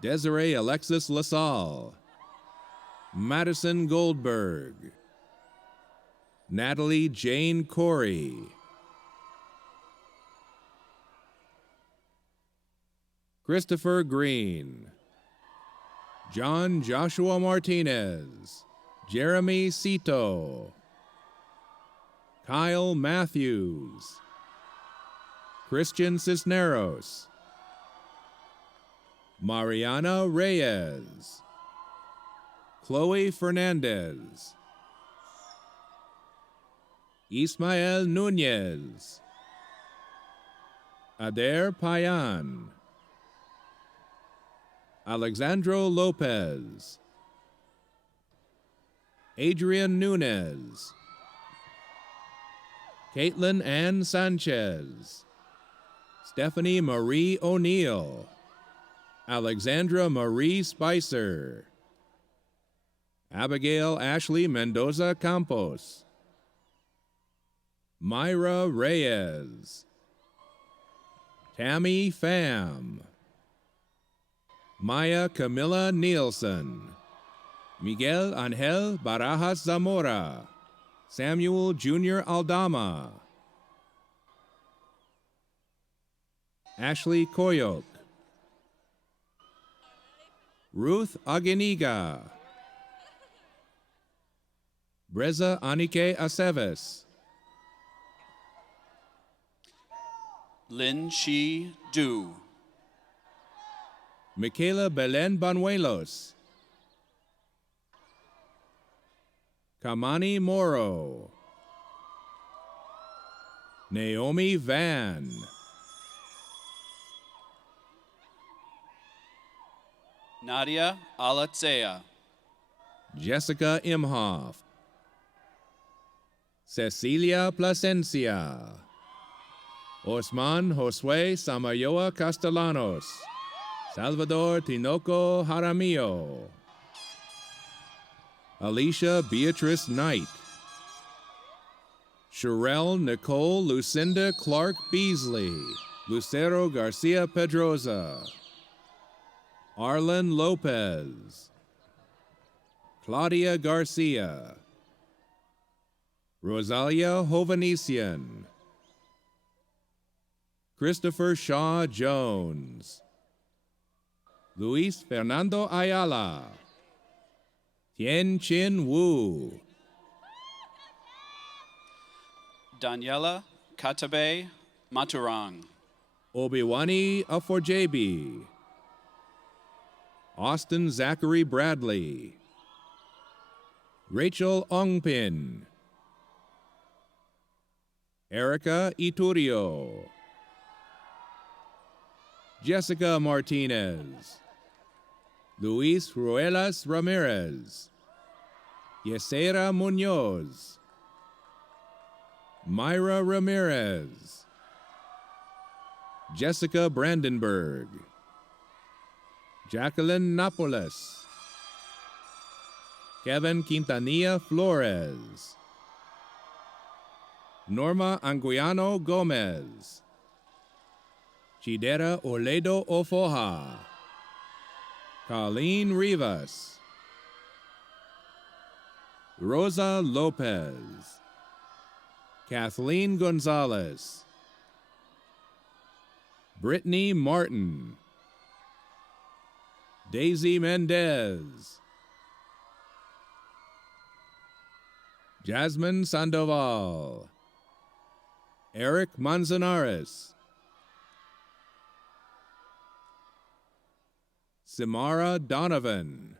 Desiree Alexis LaSalle, Madison Goldberg, Natalie Jane Corey, Christopher Green, John Joshua Martinez, Jeremy Cito, Kyle Matthews, Christian Cisneros, Mariana Reyes, Chloe Fernandez, Ismael Nunez, Adair Payan, Alexandro Lopez, Adrian Nunez, Caitlin Ann Sanchez, Stephanie Marie O'Neill, Alexandra Marie Spicer, Abigail Ashley Mendoza Campos, Myra Reyes, Tammy Pham, Maya Camilla Nielsen, Miguel Angel Barajas Zamora, Samuel Jr. Aldama, Ashley Koyok, Ruth Ageniga, Breza Anike Aceves, Lin Chi Du, Michaela Belen Banuelos, Kamani Moro, Naomi Van, Nadia Alatzea, Jessica Imhoff, Cecilia Plasencia, Osman Josue Samayoa Castellanos, Salvador Tinoco Jaramillo, Alicia Beatrice Knight, Sherelle Nicole Lucinda Clark Beasley, Lucero Garcia Pedroza, Arlen Lopez, Claudia Garcia, Rosalia Hovhanessian, Christopher Shaw Jones, Luis Fernando Ayala, Tien Chin Wu, Daniela Katabe Maturang, Obiwani Aforjebi, Austin Zachary Bradley, Rachel Ongpin, Erica Iturio, Jessica Martinez, Luis Ruelas Ramirez, Yesera Munoz, Myra Ramirez, Jessica Brandenburg, Jacqueline Napoles, Kevin Quintanilla Flores, Norma Anguiano Gomez, Chidera Oledo Ofoja, Colleen Rivas, Rosa Lopez, Kathleen Gonzalez, Brittany Martin, Daisy Mendez, Jasmine Sandoval, Eric Manzanares, Samara Donovan,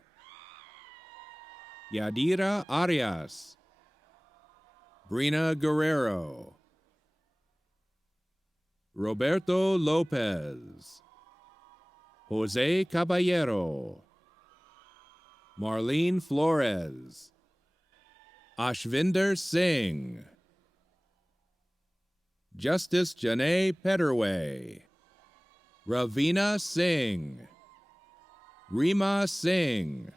Yadira Arias, Brina Guerrero, Roberto Lopez, Jose Caballero, Marlene Flores, Ashvinder Singh, Justice Janae Petterway, Ravina Singh, Rima Singh,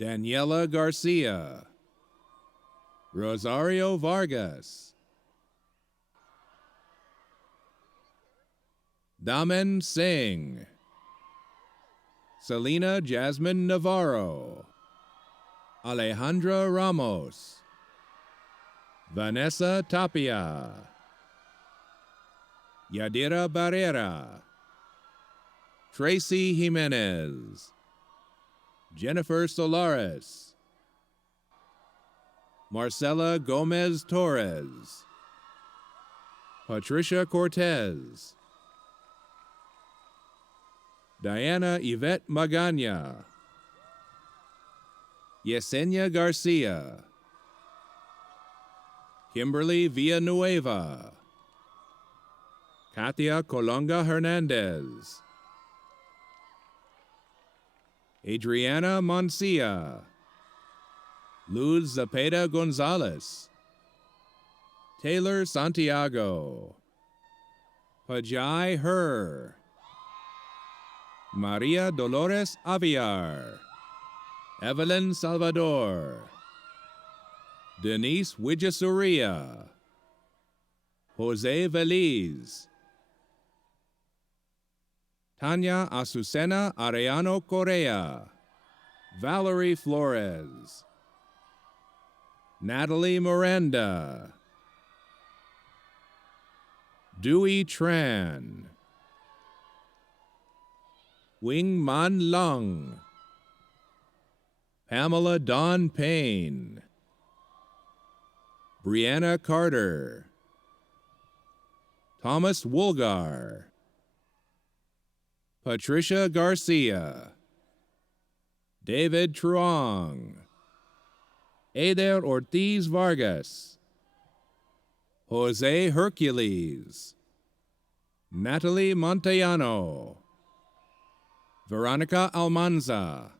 Daniela Garcia, Rosario Vargas, Daman Singh, Selena Jasmine Navarro, Alejandra Ramos, Vanessa Tapia, Yadira Barrera, Tracy Jimenez, Jennifer Solares, Marcela Gomez Torres, Patricia Cortez, Diana Yvette Magana, Yesenia Garcia, Kimberly Villanueva, Katia Colonga Hernandez, Adriana Moncia, Luz Zapeta Gonzalez, Taylor Santiago, Pajai Her, Maria Dolores Aviar, Evelyn Salvador, Denise Wijasuria, Jose Veliz, Tanya Azucena Arellano Correa, Valerie Flores, Natalie Miranda, Dewey Tran, Wing Man Lung, Pamela Dawn Payne, Brianna Carter, Thomas Woolgar, Patricia Garcia, David Truong, Eder Ortiz Vargas, Jose Hercules, Natalie Montellano, Veronica Almanza,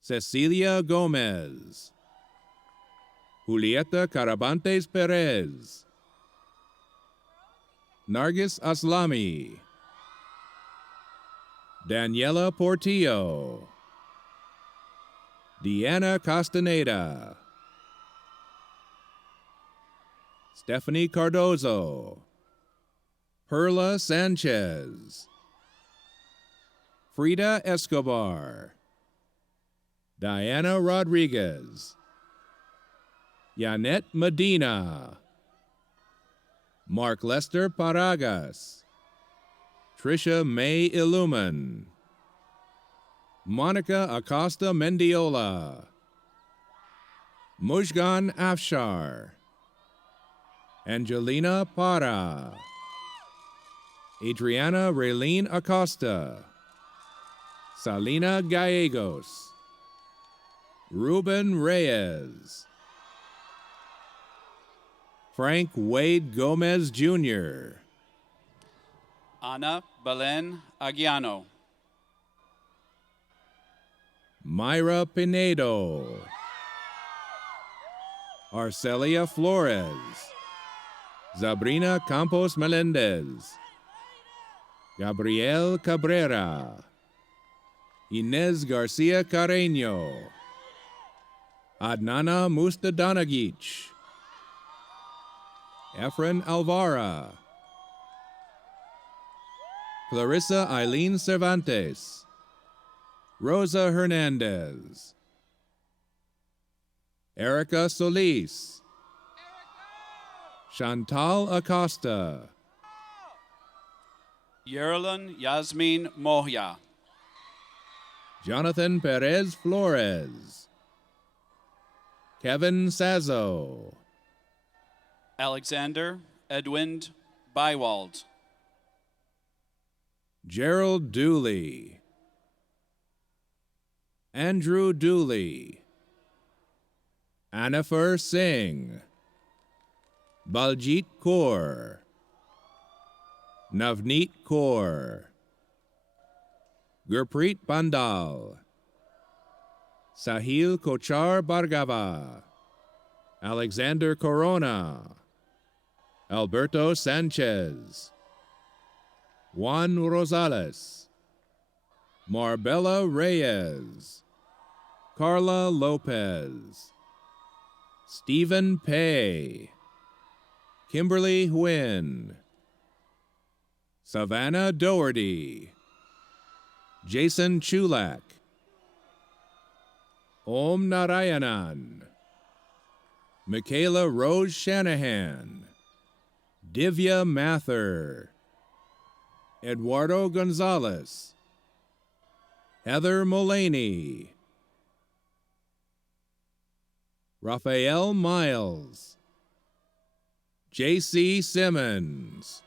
Cecilia Gomez, Julieta Carabantes Perez, Nargis Aslami, Daniela Portillo, Deanna Castaneda, Stephanie Cardozo, Perla Sanchez, Frida Escobar, Diana Rodriguez, Yanet Medina, Mark Lester Paragas, Tricia May Illumin, Monica Acosta Mendiola, Mujgan Afshar, Angelina Para, Adriana Raylene Acosta, Salina Gallegos, Ruben Reyes, Frank Wade Gomez Jr., Ana Belen Aguiano, Myra Pinedo, Arcelia Flores, Sabrina Campos Melendez, Gabriel Cabrera, Inez Garcia Carreño, Adnana Mustadanagic, Efren Alvara, Clarissa Eileen Cervantes, Rosa Hernandez, Erica Solis, Chantal Acosta, Yerlin Yasmin Mohia, Jonathan Perez Flores, Kevin Sazo, Alexander Edwin Bywald, Gerald Dooley, Andrew Dooley, Anifer Singh, Baljit Kaur, Navneet Kaur, Gurpreet Bandal, Sahil Kochar Bhargava, Alexander Corona, Alberto Sanchez, Juan Rosales, Marbella Reyes, Carla Lopez, Stephen Pei, Kimberly Nguyen, Savannah Doherty, Jason Chulak, Om Narayanan, Michaela Rose Shanahan, Divya Mather, Eduardo Gonzalez, Heather Mullaney, Raphael Miles, J.C. Simmons,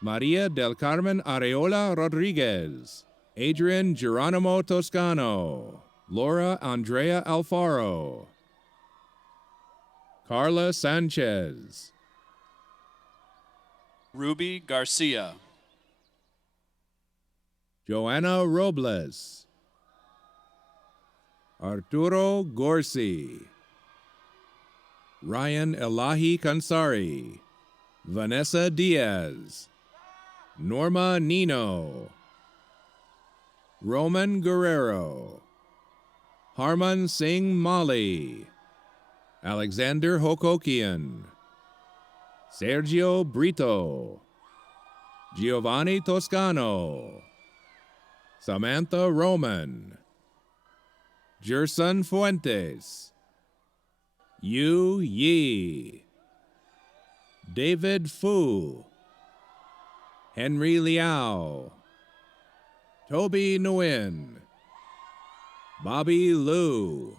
Maria del Carmen Areola Rodriguez, Adrian Geronimo Toscano, Laura Andrea Alfaro, Carla Sanchez, Ruby Garcia, Joanna Robles, Arturo Gorsi, Ryan Elahi Kansari, Vanessa Diaz, Norma Nino, Roman Guerrero, Harman Singh Mali, Alexander Hokokian, Sergio Brito, Giovanni Toscano, Samantha Roman, Jerson Fuentes, Yu Yi, David Fu, Henry Liao, Toby Nguyen, Bobby Liu,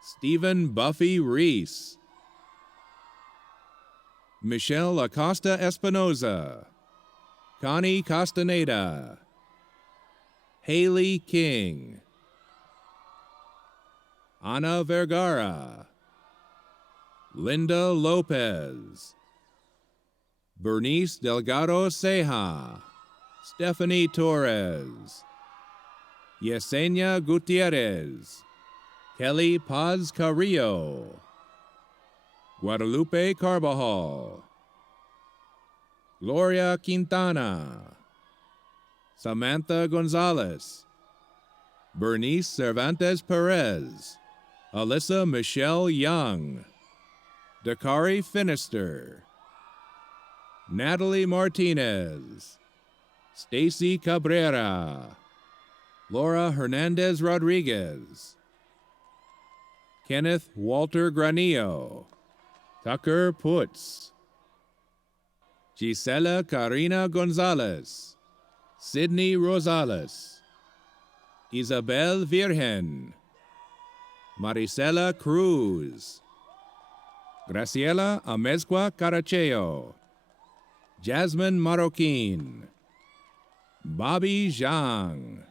Stephen Buffy Reese, Michelle Acosta Espinoza, Connie Castaneda, Haley King, Ana Vergara, Linda Lopez, Bernice Delgado Ceja, Stephanie Torres, Yesenia Gutierrez, Kelly Paz Carrillo, Guadalupe Carbajal, Gloria Quintana, Samantha Gonzalez, Bernice Cervantes Perez, Alyssa Michelle Young, Dakari Finister, Natalie Martinez, Stacy Cabrera, Laura Hernandez Rodriguez, Kenneth Walter Granillo, Tucker Putz, Gisela Karina Gonzalez, Sydney Rosales, Isabel Virgen, Marisela Cruz, Graciela Amezcua Caracheo, Jasmine Marroquin, Bobby Zhang,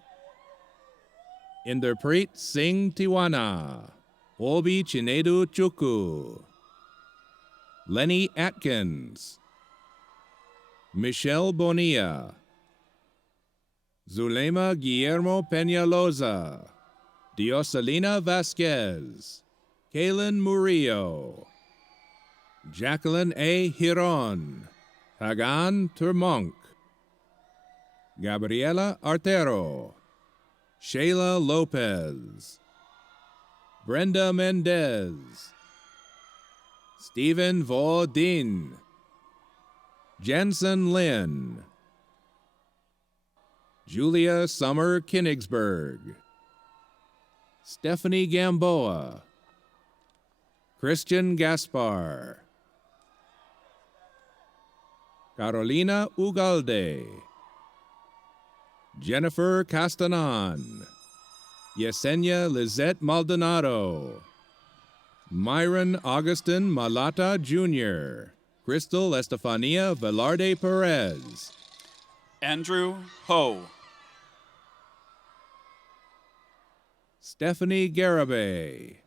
Inderpreet Singh Tiwana, Obi Chinedu Chuku, Lenny Atkins, Michelle Bonilla, Zulema Guillermo Peñaloza, Dioselina Vasquez, Kaylin Murillo, Jacqueline A. Hiron, Hagan Turmonk, Gabriela Artero, Shayla Lopez, Brenda Mendez, Stephen Vaudin, Jensen Lin, Julia Summer Kinigsberg, Stephanie Gamboa, Christian Gaspar, Carolina Ugalde, Jennifer Castanan, Yesenia Lizette Maldonado, Myron Augustin Malata Jr., Crystal Estefania Velarde Perez, Andrew Ho, Stephanie Garabay,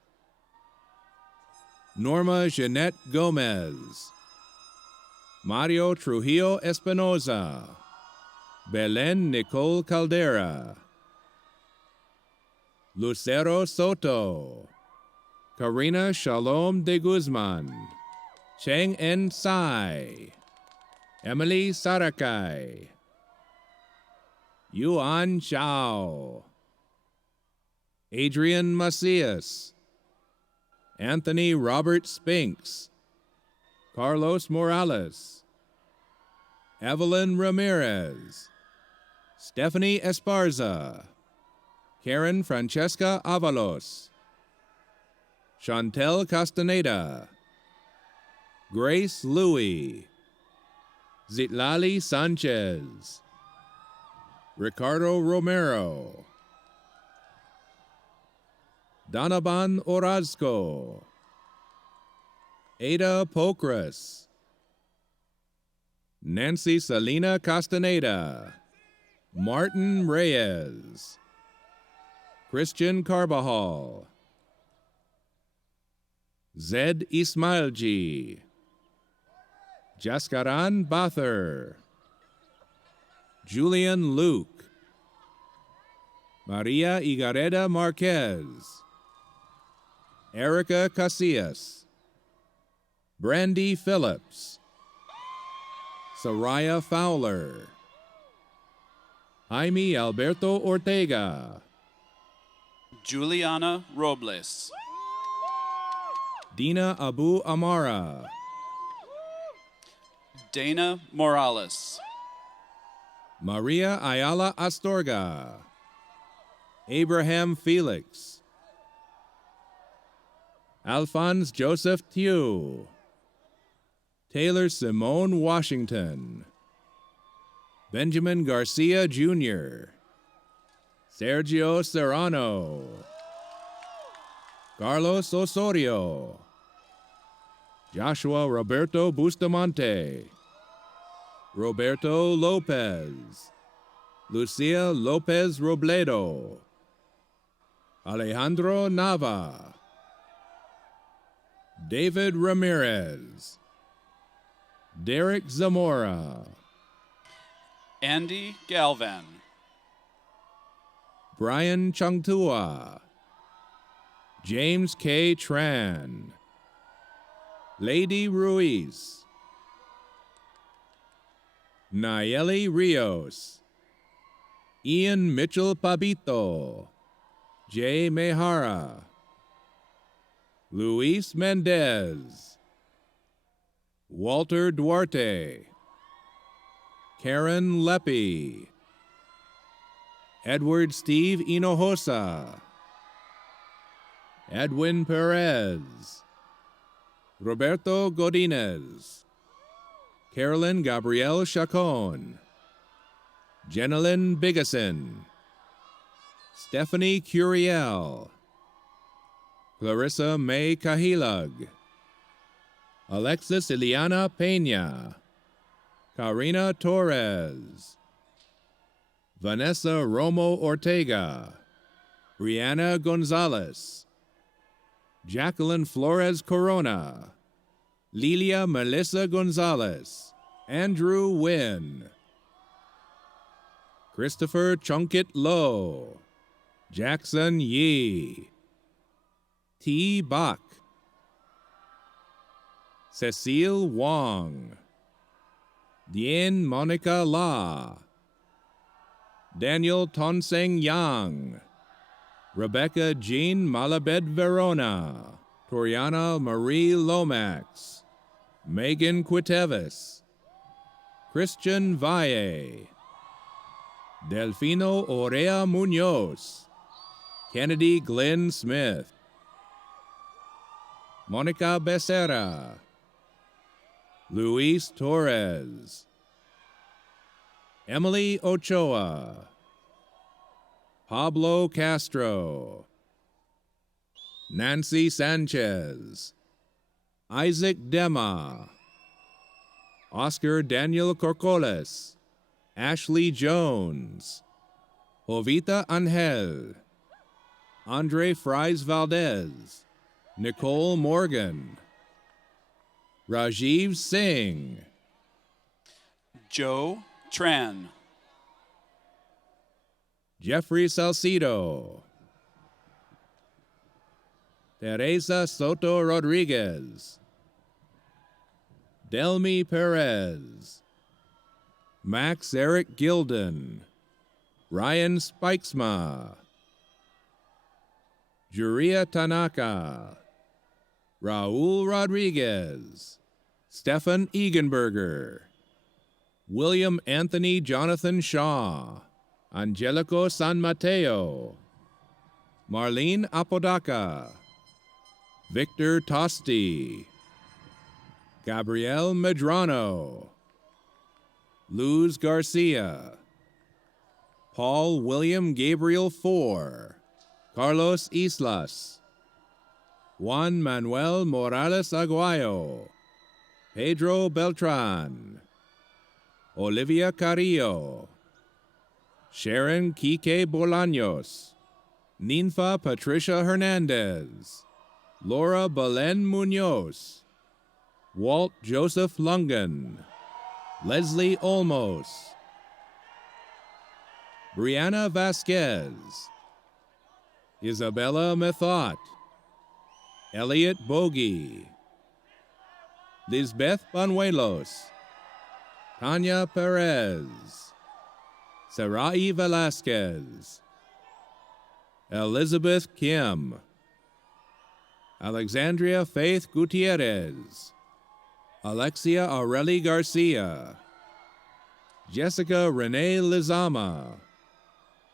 Norma Jeanette Gomez, Mario Trujillo Espinoza, Belen Nicole Caldera, Lucero Soto, Karina Shalom de Guzman, Cheng En Sai, Emily Sarakai, Yuan Chao, Adrian Macias, Anthony Robert Spinks, Carlos Morales, Evelyn Ramirez, Stephanie Esparza, Karen Francesca Avalos, Chantel Castaneda, Grace Louie, Zitlali Sanchez, Ricardo Romero, Donovan Orozco, Ada Pokras, Nancy Salina Castaneda, Martin Reyes, Christian Carbajal, Zed Ismailji, Jaskaran Bather, Julian Luke, Maria Igareda Marquez, Erica Casillas, Brandy Phillips, Soraya Fowler, Jaime Alberto Ortega, Juliana Robles, Dina Abu Amara, Dana Morales, Maria Ayala Astorga, Abraham Felix, Alphonse Joseph Tew, Taylor Simone Washington, Benjamin Garcia Jr., Sergio Serrano, Carlos Osorio, Joshua Roberto Bustamante, Roberto Lopez, Lucia Lopez Robledo, Alejandro Nava, David Ramirez, Derek Zamora, Andy Galvan, Brian Changtua, James K. Tran, Lady Ruiz, Nayeli Rios, Ian Mitchell Pabito, Jay Mehara, Luis Mendez, Walter Duarte, Karen Leppi, Edward Steve Hinojosa, Edwin Perez, Roberto Godinez, Carolyn Gabrielle Chacon, Jenilyn Bigason, Stephanie Curiel, Clarissa May Cahilag, Alexis Ileana Pena, Karina Torres, Vanessa Romo Ortega, Brianna Gonzalez, Jacqueline Flores Corona, Lilia Melissa Gonzalez, Andrew Wynn, Christopher Chunkit Lowe, Jackson Yee, T. Bach, Cecile Wong, Dien Monica La, Daniel Tonseng Yang, Rebecca Jean Malabed Verona, Toriana Marie Lomax, Megan Quitevis, Christian Valle, Delfino Orea Munoz, Kennedy Glenn Smith, Monica Becerra, Luis Torres, Emily Ochoa, Pablo Castro, Nancy Sanchez, Isaac Dema, Oscar Daniel Corcoles, Ashley Jones, Jovita Angel, Andre Fries Valdez, Nicole Morgan, Rajiv Singh, Joe Tran, Jeffrey Salcido, Teresa Soto Rodriguez, Delmi Perez, Max Eric Gilden, Ryan Spikesma, Juria Tanaka, Raul Rodriguez, Stefan Egenberger, William Anthony Jonathan Shaw, Angelico San Mateo, Marlene Apodaca, Victor Tosti, Gabriel Medrano, Luz Garcia, Paul William Gabriel Four, Carlos Islas, Juan Manuel Morales Aguayo, Pedro Beltran, Olivia Carrillo, Sharon Quique Bolaños, Ninfa Patricia Hernandez, Laura Belen Munoz, Walt Joseph Lungen, Leslie Olmos, Brianna Vasquez, Isabella Methot, Elliot Bogie, Lisbeth Banuelos, Tanya Perez, Sarai Velasquez, Elizabeth Kim, Alexandria Faith Gutierrez, Alexia Aureli Garcia, Jessica Renee Lizama,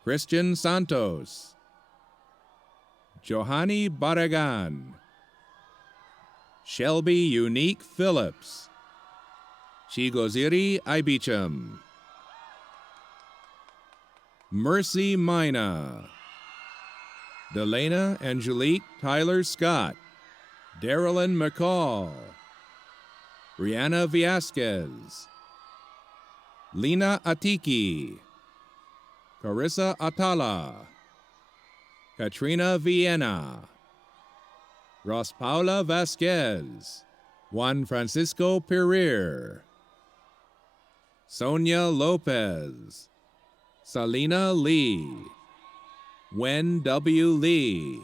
Christian Santos, Johanny Barragan, Shelby Unique Phillips, Chigoziri Ibicham, Mercy Mina, Delana Angelique Tyler Scott, Darylyn McCall, Brianna Viasquez, Lena Atiki, Carissa Atala, Katrina Vienna, Ros Paula Vasquez, Juan Francisco Pereira, Sonia Lopez, Salina Lee, Wen W. Lee,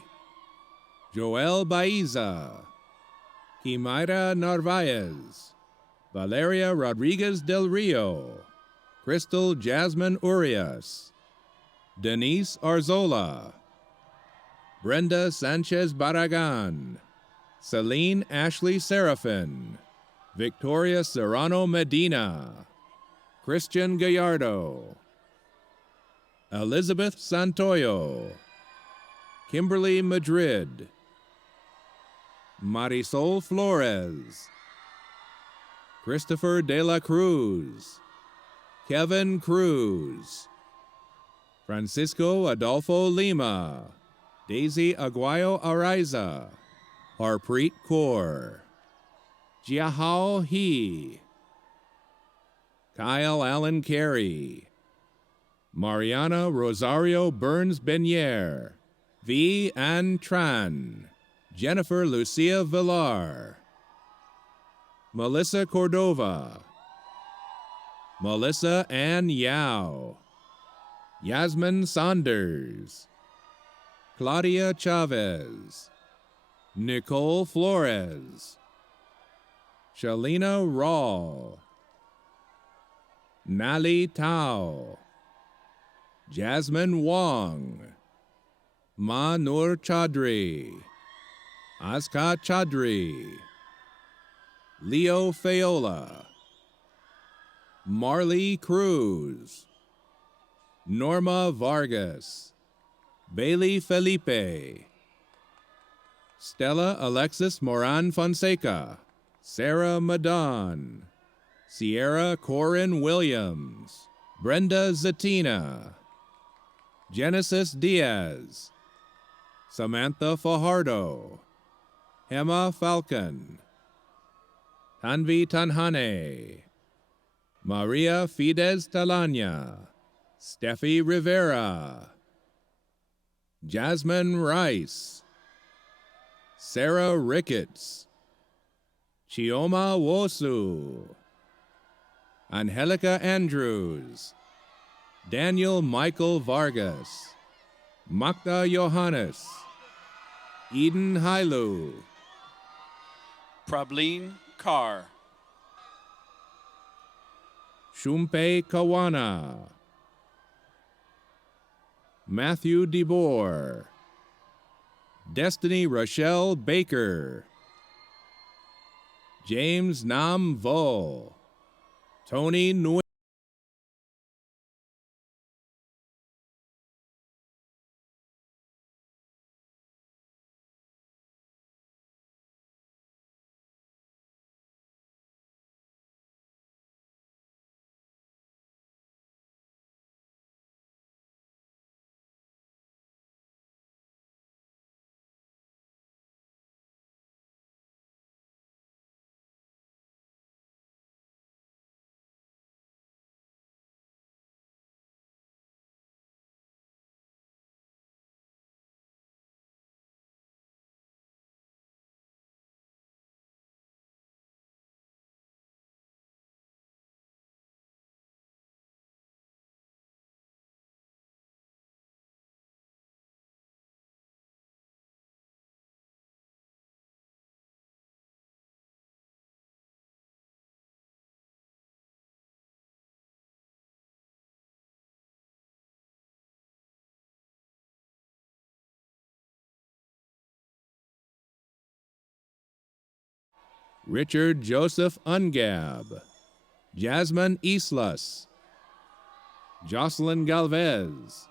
Joel Baiza, Kimaira Narvaez, Valeria Rodriguez del Rio, Crystal Jasmine Urias, Denise Arzola, Brenda Sanchez Barragan, Celine Ashley Serafin, Victoria Serrano Medina, Christian Gallardo, Elizabeth Santoyo, Kimberly Madrid, Marisol Flores, Christopher De La Cruz, Kevin Cruz, Francisco Adolfo Lima, Daisy Aguayo Araiza, Harpreet Kaur, Jiahao He, Kyle Allen Carey, Mariana Rosario Burns Benier, V. Ann Tran, Jennifer Lucia Villar, Melissa Cordova, Melissa Ann Yao, Yasmin Saunders, Claudia Chavez, Nicole Flores, Shalina Rawl, Nali Tao, Jasmine Wong, Ma Nur Chaudhry, Aska Chaudhry, Leo Fayola, Marley Cruz, Norma Vargas, Bailey Felipe, Stella Alexis Moran Fonseca, Sarah Madon, Sierra Corin Williams, Brenda Zatina, Genesis Diaz, Samantha Fajardo, Emma Falcon, Tanvi Tanhane, Maria Fidesz Talanya, Steffi Rivera, Jasmine Rice, Sarah Ricketts, Chioma Wosu, Angelica Andrews, Daniel Michael Vargas, Magda Johannes, Eden Hailu, Prableen Carr, Shumpei Kawana, Matthew DeBoer, Destiny Rochelle Baker, James Nam Vo, Tony Nguyen, Richard Joseph Ungab, Jasmine Islas, Jocelyn Galvez,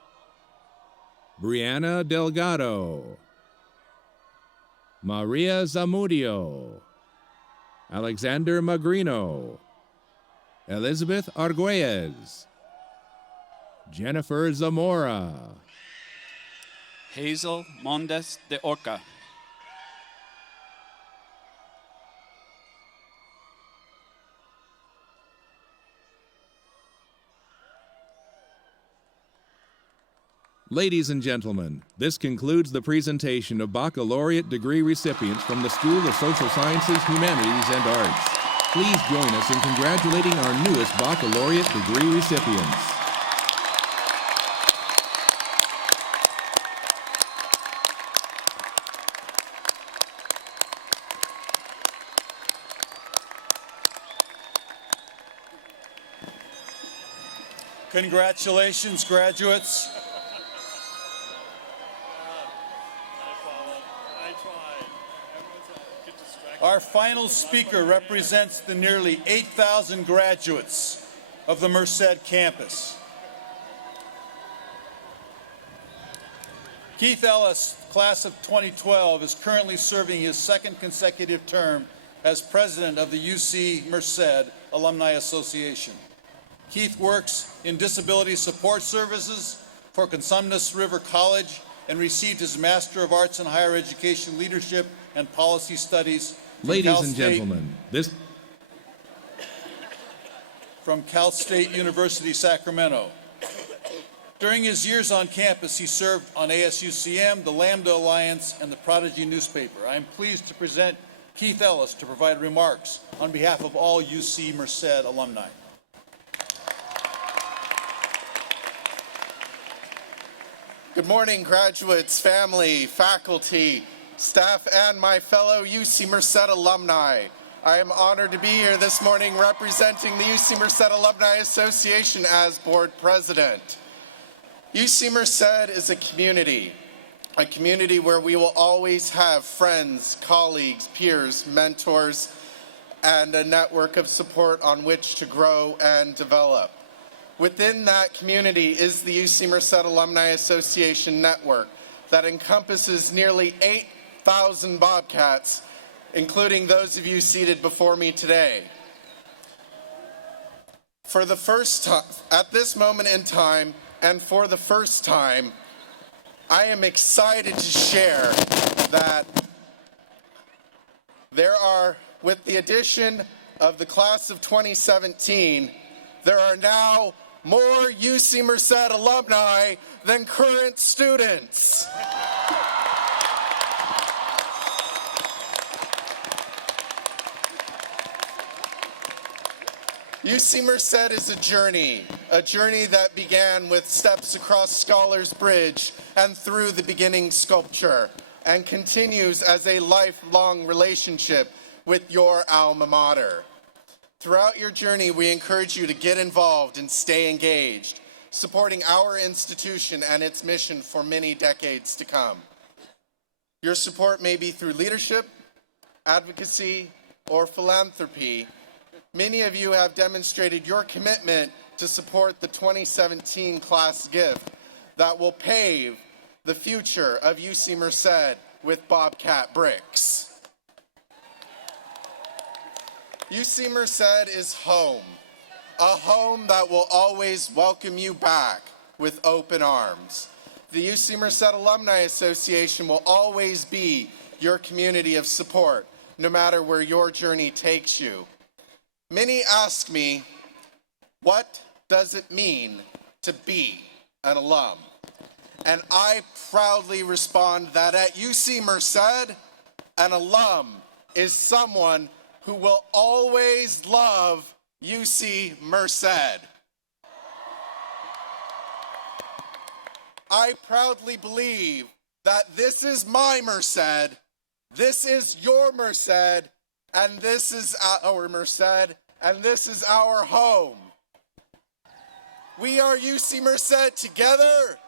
Brianna Delgado, Maria Zamudio, Alexander Magrino, Elizabeth Arguelles, Jennifer Zamora, Hazel Mondes de Oca. Ladies and gentlemen, this concludes the presentation of baccalaureate degree recipients from the School of Social Sciences, Humanities and Arts. Please join us in congratulating our newest baccalaureate degree recipients. Congratulations, graduates. Our final speaker represents the nearly 8,000 graduates of the Merced campus. Keith Ellis, class of 2012, is currently serving his second consecutive term as president of the UC Merced Alumni Association. Keith works in disability support services for Consumnes River College and received his Master of Arts in Higher Education Leadership and Policy Studies from Ladies and gentlemen, from Cal State University, Sacramento. During his years on campus, he served on ASUCM, the Lambda Alliance, and the Prodigy newspaper. I am pleased to present Keith Ellis to provide remarks on behalf of all UC Merced alumni. Good morning, graduates, family, faculty, staff, and my fellow UC Merced alumni. I am honored to be here this morning representing the UC Merced Alumni Association as board president. UC Merced is a community where we will always have friends, colleagues, peers, mentors, and a network of support on which to grow and develop. Within that community is the UC Merced Alumni Association network that encompasses nearly 8,000 Bobcats, including those of you seated before me today. For the first time, at this moment in time, and for the first time, I am excited to share that there are, with the addition of the class of 2017, there are now more UC Merced alumni than current students. UC Merced is a journey that began with steps across Scholars Bridge and through the beginning sculpture, and continues as a lifelong relationship with your alma mater. Throughout your journey, we encourage you to get involved and stay engaged, supporting our institution and its mission for many decades to come. Your support may be through leadership, advocacy, or philanthropy, many of you have demonstrated your commitment to support the 2017 class gift that will pave the future of UC Merced with Bobcat bricks. UC Merced is home, a home that will always welcome you back with open arms. The UC Merced Alumni Association will always be your community of support, no matter where your journey takes you. Many ask me, what does it mean to be an alum? And I proudly respond that at UC Merced, an alum is someone who will always love UC Merced. I proudly believe that this is my Merced, this is your Merced, and this is our Merced, and this is our home. We are UC Merced together.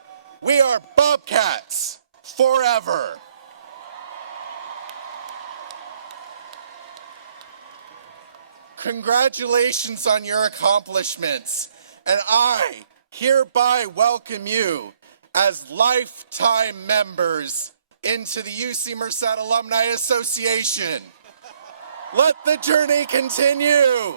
We are Bobcats forever. Congratulations on your accomplishments, and I hereby welcome you as lifetime members into the UC Merced Alumni Association. Let the journey continue.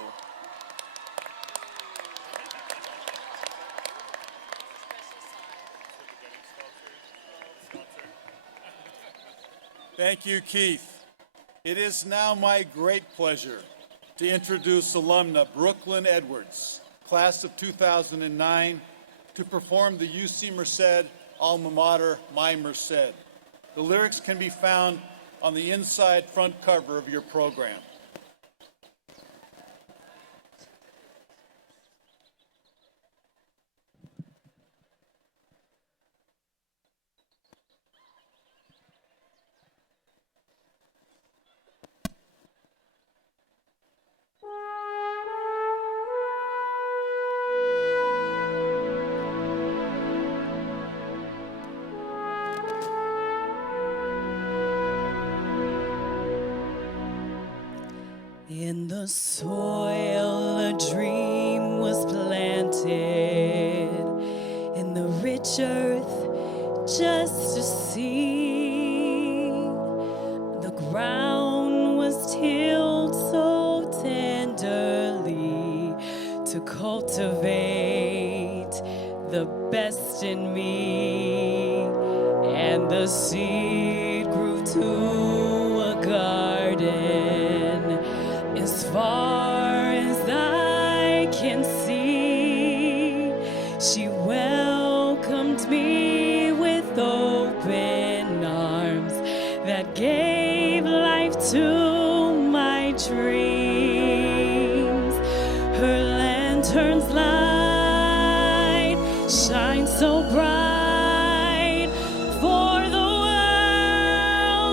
Thank you, Keith. It is now my great pleasure to introduce alumna Brooklyn Edwards, class of 2009, to perform the UC Merced alma mater, My Merced. The lyrics can be found on the inside front cover of your program. In the soil a dream was planted, in the rich earth just a seed. The ground was tilled so tenderly to cultivate the best in me, and the seed grew to a garden. As far as I can see, she welcomed me with open arms that gave life to my dreams. Her lantern's light shines so bright for the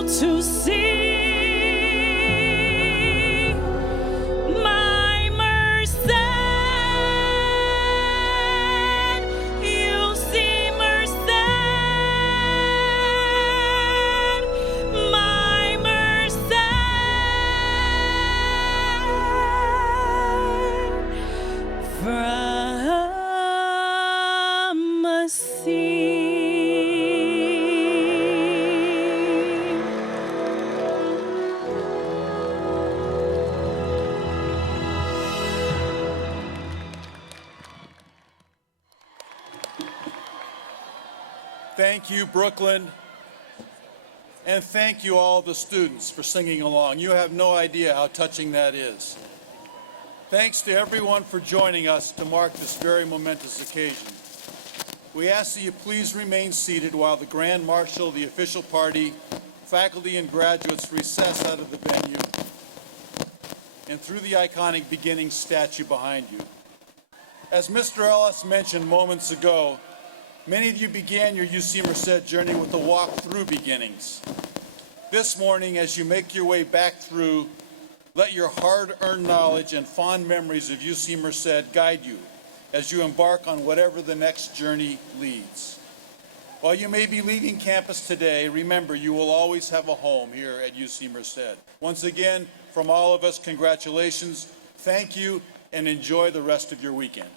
world to see. Thank you, Brooklyn. And thank you all the students for singing along. You have no idea how touching that is. Thanks to everyone for joining us to mark this very momentous occasion. We ask that you please remain seated while the Grand Marshal, the official party, faculty, and graduates recess out of the venue and through the iconic beginning statue behind you. As Mr. Ellis mentioned moments ago, many of you began your UC Merced journey with the walk-through beginnings. This morning, as you make your way back through, let your hard-earned knowledge and fond memories of UC Merced guide you as you embark on whatever the next journey leads. While you may be leaving campus today, remember you will always have a home here at UC Merced. Once again, from all of us, congratulations, thank you, and enjoy the rest of your weekend.